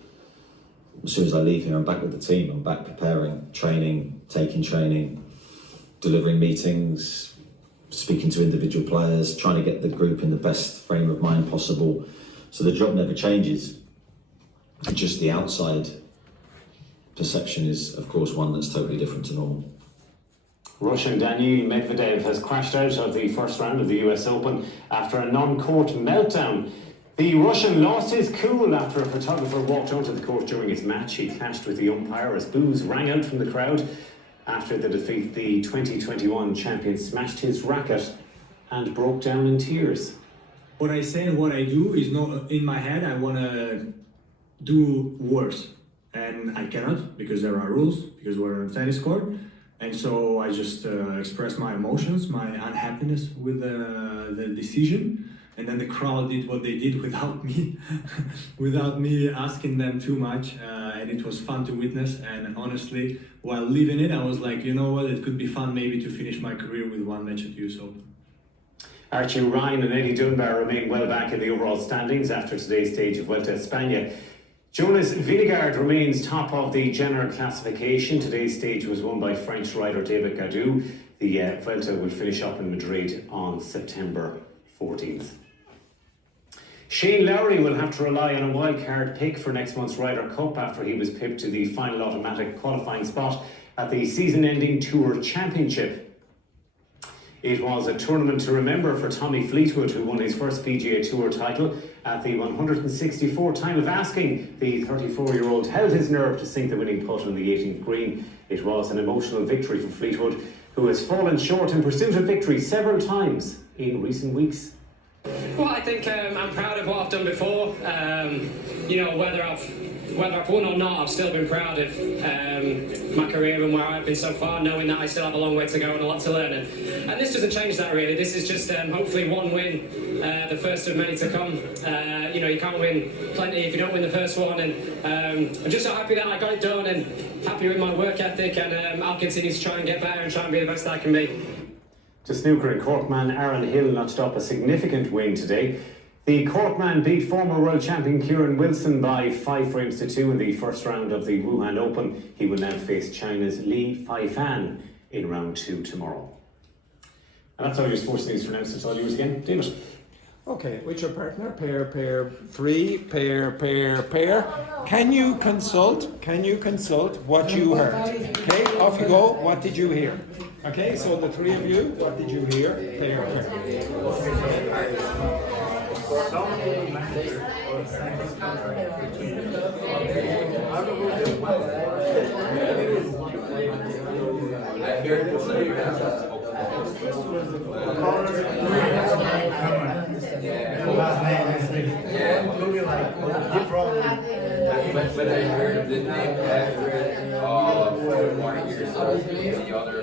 as soon as I leave here, I'm back with the team. I'm back preparing, training, taking training, delivering meetings, speaking to individual players, trying to get the group in the best frame of mind possible. So the job never changes. Just the outside perception is, of course, one that's totally different to normal. Russian Daniil Medvedev has crashed out of the first round of the US Open after a non-court meltdown. The Russian lost his cool after a photographer walked onto the court during his match. He clashed with the umpire as boos rang out from the crowd. After the defeat, the 2021 champion smashed his racket and broke down in tears. What I say and what I do is not in my head. I want to do worse, and I cannot because there are rules, because we're on a tennis court. And so I just expressed my emotions, my unhappiness with the decision. And then the crowd did what they did without me, without me asking them too much. And it was fun to witness. And honestly, while living it, I was like, you know what, it could be fun maybe to finish my career with one match at US Open. Archie Ryan and Eddie Dunbar remain well back in the overall standings after today's stage of Vuelta a España. Jonas Vingegaard remains top of the general classification. Today's stage was won by French rider David Gaudu. The Vuelta will finish up in Madrid on September 14th. Shane Lowry will have to rely on a wildcard pick for next month's Ryder Cup after he was pipped to the final automatic qualifying spot at the season-ending Tour Championship. It was a tournament to remember for Tommy Fleetwood, who won his first PGA Tour title at the 164th time of asking. The 34-year-old held his nerve to sink the winning putt on the 18th green. It was an emotional victory for Fleetwood, who has fallen short in pursuit of victory several times in recent weeks. Well, I think I'm proud of what I've done before. You know, whether I've won or not, I've still been proud of my career and where I've been so far, knowing that I still have a long way to go and a lot to learn. And this doesn't change that really. This is just hopefully one win, the first of many to come. You know, you can't win plenty if you don't win the first one. And I'm just so happy that I got it done and happy with my work ethic. And I'll continue to try and get better and try and be the best I can be. To snooker and Corkman, Aaron Hill notched up a significant win today. The Corkman beat former world champion Kieran Wilson by 5 frames to 2 in the first round of the Wuhan Open. He will now face China's Li Feifan in round 2 tomorrow. And that's all your sports news for now, so it's all yours again. David. Okay, with your partner, pair, 3, pair. Can you consult what you heard? Okay, off you go. What did you hear? Okay, so the 3 of you, what did you hear? Pair. But I heard the name after all for 1 year, so the other.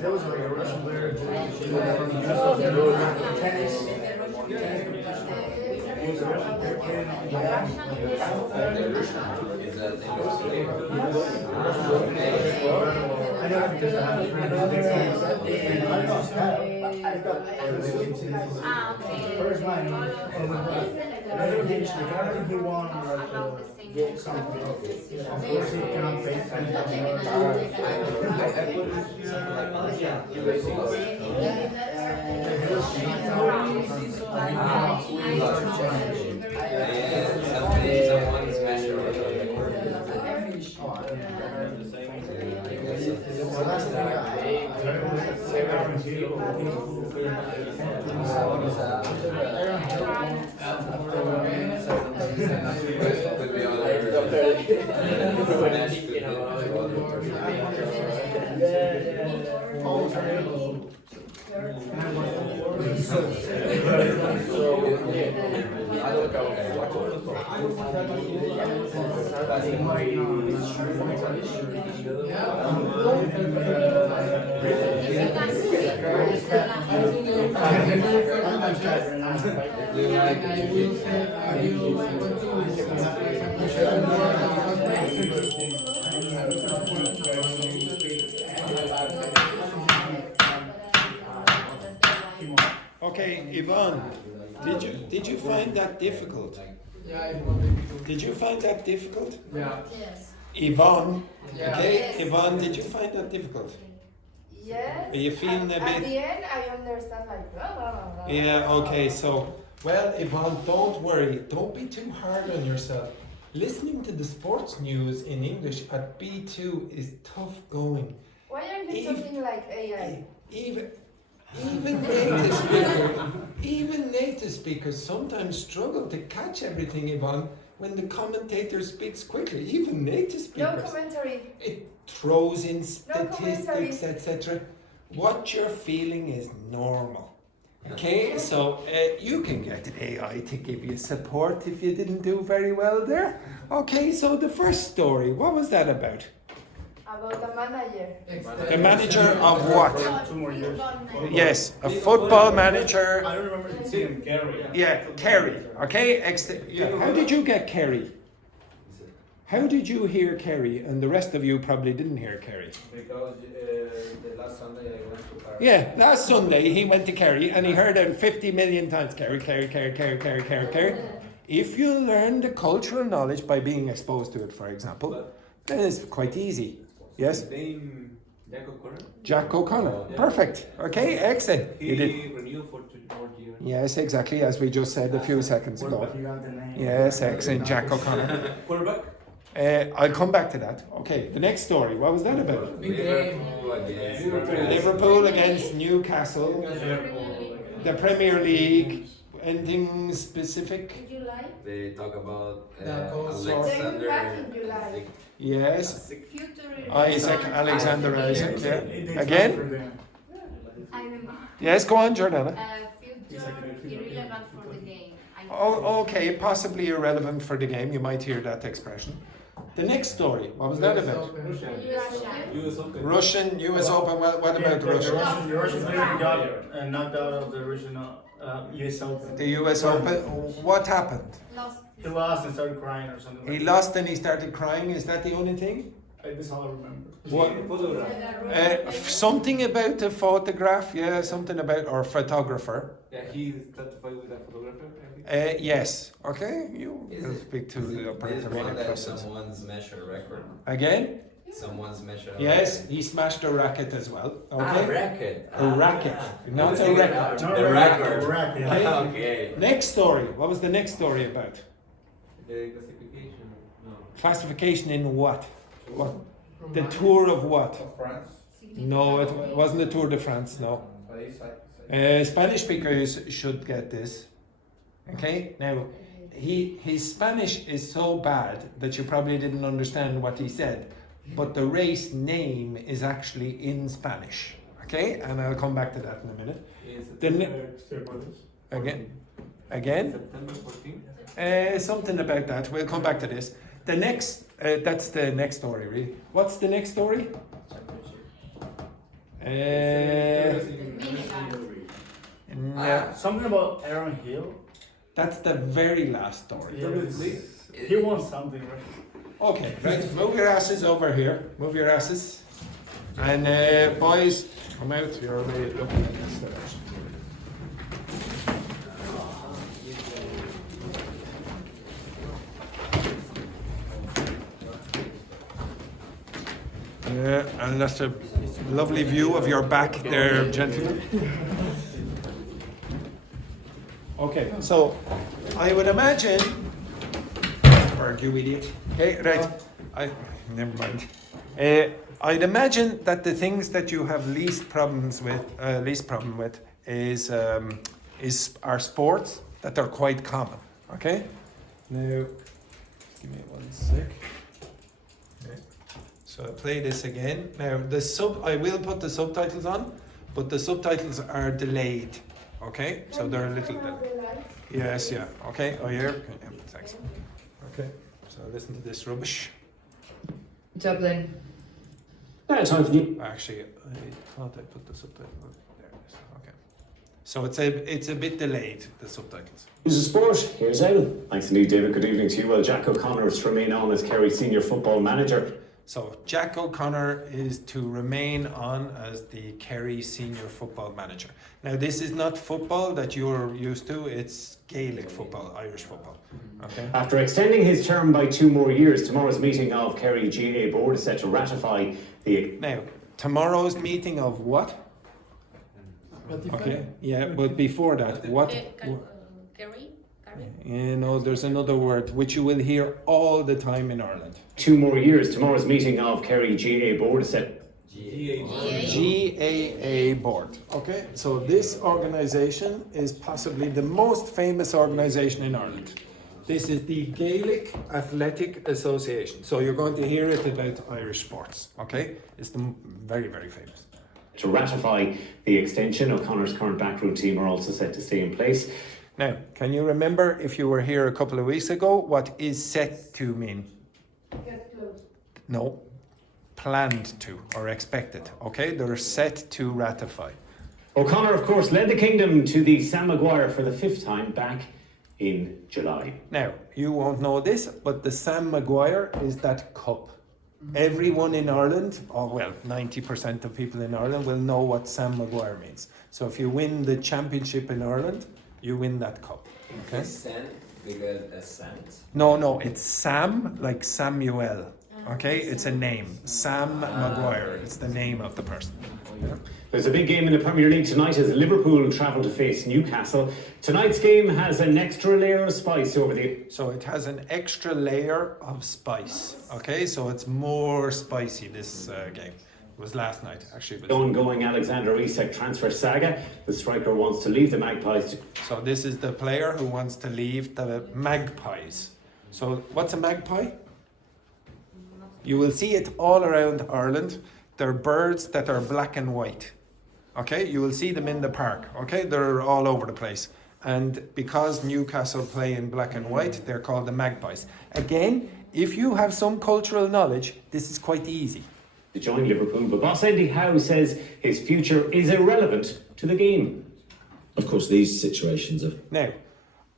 There was like a Russian player first line he won something. Of course he cannot pay Okay, Yvonne, did you find that difficult? Yeah, it was difficult. Did you find that difficult? Yeah. Yes. Yvonne, Yeah. okay, Yes. Yvonne, did you find that difficult? Yes. Are you feeling a At bit? the end, I understand like. Blah, blah, blah, blah, Yeah, blah, okay, blah. so, well, Yvonne, don't worry. Don't be too hard on yourself. Listening to the sports news in English at B2 is tough going. Why are you Eve- talking like AI? Even native speakers sometimes struggle to catch everything, Yvonne, when the commentator speaks quickly. Even native No speakers. commentary. It throws in commentary. statistics, etc. What you're feeling is normal. Okay, so you can get AI to give you support if you didn't do very well there. Okay, so the first story, what was that about? About the manager. The manager of what? 2 more years. Yes, a football manager. I don't remember the team, Gary. Yeah, Kerry. Okay, how did you get Kerry? How did you hear Kerry? And the rest of you probably didn't hear Kerry. Because the last Sunday I went to Paris. Yeah, last Sunday he went to Kerry and he heard it 50 million times. Kerry, Kerry, Kerry, Kerry, Kerry, Kerry, Kerry. If you learn the cultural knowledge by being exposed to it, for example, then it's quite easy. Yes? Name Jack O'Connor? Jack O'Connor. Perfect. Okay, excellent. You did. He renewed for 2 more years. Yes, exactly, as we just said a few seconds ago. Yes, excellent, Jack O'Connor. Quarterback? I'll come back to that. Okay, the next story. What was that about? Liverpool against Newcastle. The Premier League. Anything specific? Did you like? They talk about Taking Alexander. back in July. Yes. Future Isaac, Alexander Isaac. Yeah. Again? I remember. Yes, go on, Jordana. Future irrelevant for the game. Oh, okay, possibly irrelevant for the game. You might hear that expression. The next story. What was that about? US Open. Russian, US Open. What about Russia? The Russian player got knocked out of the original US Open. The US Open. What happened? He lost and started crying or something. He lost and he started crying. Is that the only thing? That's all I remember. What? Something about the photograph. Yeah, something about or photographer. Yeah, he testified with a photographer. Yes. Okay. You will speak to the This operator. one that someone's measured record. Again? Someone's measured. Yes, he smashed a racket as well. Okay. Racket. A racket, not a record. The record. Okay. Okay. Next story. What was the next story about? The classification. No. Classification in what? What? The Tour of what? Of France. No, it wasn't the Tour de France. No. Spanish speakers should get this. Okay. Now, his Spanish is so bad that you probably didn't understand what he said, but the race name is actually in Spanish. Okay, and I'll come back to that in a minute. Again. September 14th. Something about that. We'll come back to this. The next, that's the next story, really. What's the next story? Something about Aaron Hill. That's the very last story. He won something, right? Okay, right. Move your asses over here. Move your asses. And boys, come out. You're already looking at this direction. And that's a lovely view of your back there, gentlemen. Okay, so I would imagine, you idiot. Okay, right. Never mind. I'd imagine that the things that you have least problem with is our sports, that they're quite common. Okay, Now, give me 1 sec. Okay. So I play this again. Now I will put the subtitles on, but the subtitles are delayed. Okay, so they're a little bit. Yes, yeah. Okay. Oh, yeah. Okay. Yeah, thanks. Okay. So listen to this rubbish. Dublin. Now time for you. Actually, I thought I put the subtitles. There it is. Okay. So it's a bit delayed, the subtitles. News of Sport, here's Aidan. Thanks indeed, David. Good evening to you. Well, Jack O'Connor is to remain on as Kerry senior football manager. So Jack O'Connor is to remain on as the Kerry senior football manager. Now this is not football that you're used to, it's Gaelic football, Irish football. Okay. After extending his term by 2 more years, tomorrow's meeting of Kerry GA board is set to ratify the... Now, tomorrow's meeting of what? Okay, yeah, but before that, what? Kerry? You know, there's another word which you will hear all the time in Ireland. 2 more years, tomorrow's meeting of Kerry GA board is set... GAA board. Okay, so this organisation is possibly the most famous organisation in Ireland. This is the Gaelic Athletic Association. So you're going to hear it about Irish sports. Okay, it's very, very famous. To ratify the extension, O'Connor's current backroom team are also set to stay in place. Now, can you remember, if you were here a couple of weeks ago, what is set to mean? Get close. No, planned to or expected. Okay, they're set to ratify. O'Connor, of course, led the kingdom to the Sam Maguire for the 5th time back in July. Now, you won't know this, but the Sam Maguire is that cup. Everyone in Ireland, 90% of people in Ireland will know what Sam Maguire means. So if you win the championship in Ireland, you win that cup. Okay? Sam, because a sant? No, it's Sam, like Samuel. Okay, it's a name. Sam Maguire. It's the name of the person. Yeah. There's a big game in the Premier League tonight as Liverpool travel to face Newcastle. Tonight's game has an extra layer of spice over the... So it has an extra layer of spice. Okay, so it's more spicy, this game. It was last night, actually. The ongoing Alexander Isak transfer saga. The striker wants to leave the Magpies. So this is the player who wants to leave the Magpies. So what's a magpie? You will see it all around Ireland. They're birds that are black and white. Okay, you will see them in the park. Okay, they're all over the place. And because Newcastle play in black and white, they're called the Magpies. Again, if you have some cultural knowledge, this is quite easy. To join Liverpool, but boss Eddie Howe says his future is irrelevant to the game. Of course, these situations of... Now,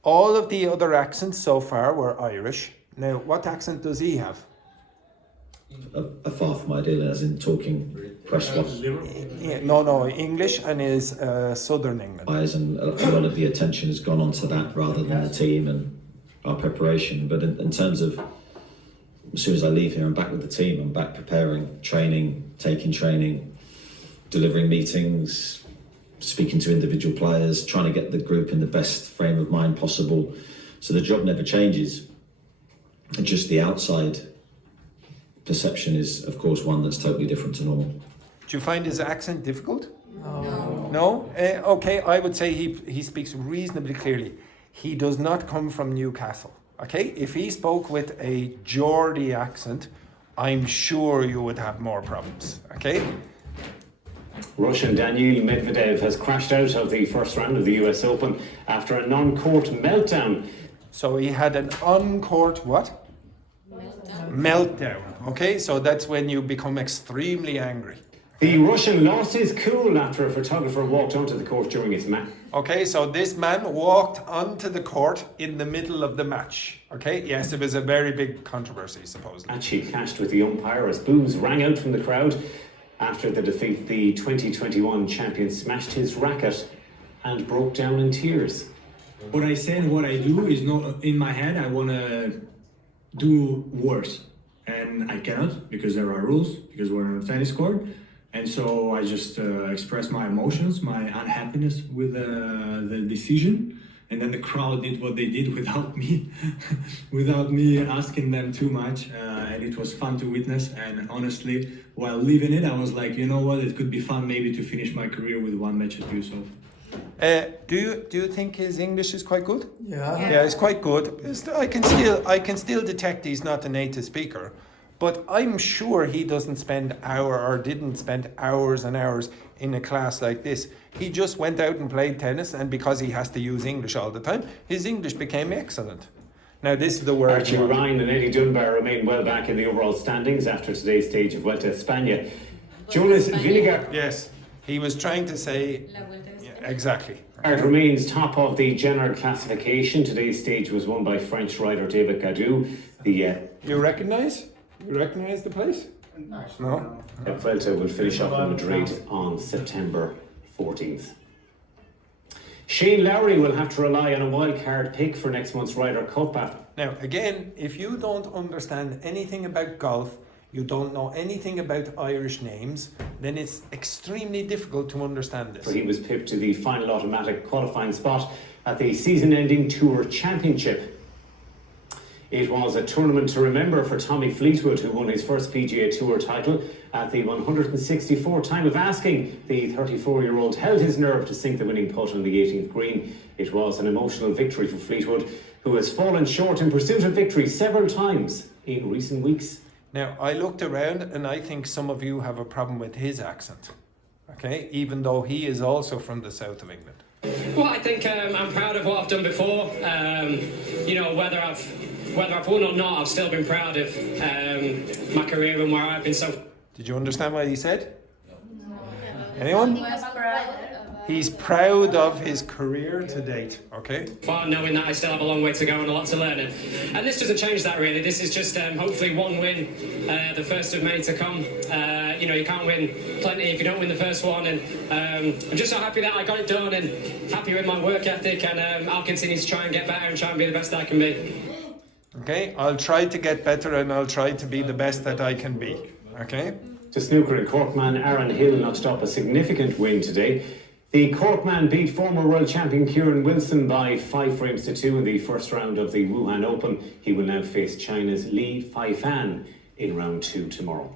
all of the other accents so far were Irish. Now, what accent does he have? A far from ideal, as in talking press No, English and his Southern England. And a lot of the attention has gone on to that rather than the team and our preparation. But in terms of, as soon as I leave here, I'm back with the team. I'm back preparing, training, taking training, delivering meetings, speaking to individual players, trying to get the group in the best frame of mind possible. So the job never changes. And just the outside perception is, of course, one that's totally different to normal. Do you find his accent difficult? No? Okay, I would say he speaks reasonably clearly. He does not come from Newcastle. Okay, if he spoke with a Geordie accent, I'm sure you would have more problems. Okay? Russian Daniil Medvedev has crashed out of the first round of the US Open after a non-court meltdown. So he had an on-court what? Meltdown. Okay, so that's when you become extremely angry. The Russian lost his cool after a photographer walked onto the court during his match. Okay, so this man walked onto the court in the middle of the match. Okay, yes, it was a very big controversy, supposedly. And she clashed with the umpire as boos rang out from the crowd. After the defeat, the 2021 champion smashed his racket and broke down in tears. What I say and what I do is not in my head. I want to do worse, and I cannot because there are rules, because we're on a tennis court. And so I just expressed my emotions, my unhappiness with the decision. And then the crowd did what they did without me, without me asking them too much. And it was fun to witness. And honestly, while living it, I was like, you know what, it could be fun maybe to finish my career with one match at US Open. Do you think his English is quite good? Yeah. Yeah, it's quite good. I can still detect he's not a native speaker, but I'm sure he didn't spend hours and hours in a class like this. He just went out and played tennis, and because he has to use English all the time, his English became excellent. Now this is the word. Archie Ryan and Eddie Dunbar remain well back in the overall standings after today's stage of Vuelta a España. Jonas Vingegaard. Yes, he was trying to say. Exactly. Remains top of the general classification. Today's stage was won by French rider David Gaudu. You recognise the place? No. Vuelta will finish up in Madrid on September 14th. Shane Lowry will have to rely on a wildcard pick for next month's Ryder Cup. Now, again, if you don't understand anything about golf, you don't know anything about Irish names, then it's extremely difficult to understand this. He was pipped to the final automatic qualifying spot at the season-ending Tour Championship. It was a tournament to remember for Tommy Fleetwood, who won his first PGA Tour title at the 164th time of asking. The 34-year-old held his nerve to sink the winning putt on the 18th green. It was an emotional victory for Fleetwood, who has fallen short in pursuit of victory several times in recent weeks. Now, I looked around and I think some of you have a problem with his accent, okay? Even though he is also from the south of England. Well, I think I'm proud of what I've done before. Whether I've won or not, I've still been proud of my career and where I've been so. Did you understand what he said? Anyone? He's proud of his career to date, okay? Far knowing that I still have a long way to go and a lot to learn. And this doesn't change that really. This is just hopefully one win, the first of many to come. You can't win plenty if you don't win the first one. And I'm just so happy that I got it done and happy with my work ethic. And I'll continue to try and get better and try and be the best I can be. Okay, I'll try to get better and I'll try to be the best that I can be, okay? To snooker and Cork man Aaron Hill notched up a significant win today. The Cork man beat former world champion Kieran Wilson by 5 frames to 2 in the first round of the Wuhan Open. He will now face China's Li Feifan in round 2 tomorrow.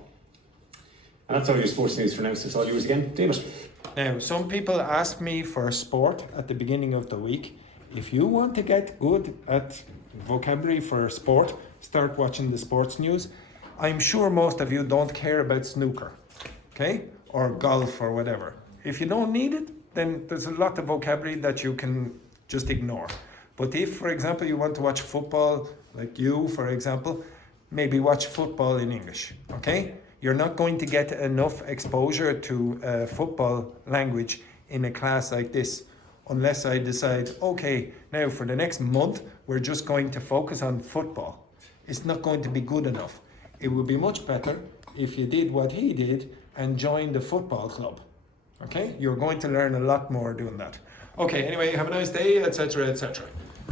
And that's all your sports news for now, so it's all yours again. David. Now, some people ask me for sport at the beginning of the week. If you want to get good at vocabulary for sport, start watching the sports news. I'm sure most of you don't care about snooker, okay? Or golf or whatever. If you don't need it, then there's a lot of vocabulary that you can just ignore. But if, for example, you want to watch football, like you, for example, maybe watch football in English, okay? You're not going to get enough exposure to football language in a class like this unless I decide, okay, now for the next month, we're just going to focus on football. It's not going to be good enough. It would be much better if you did what he did and joined the football club. Okay, you're going to learn a lot more doing that. Okay, anyway, have a nice day, etc., etc.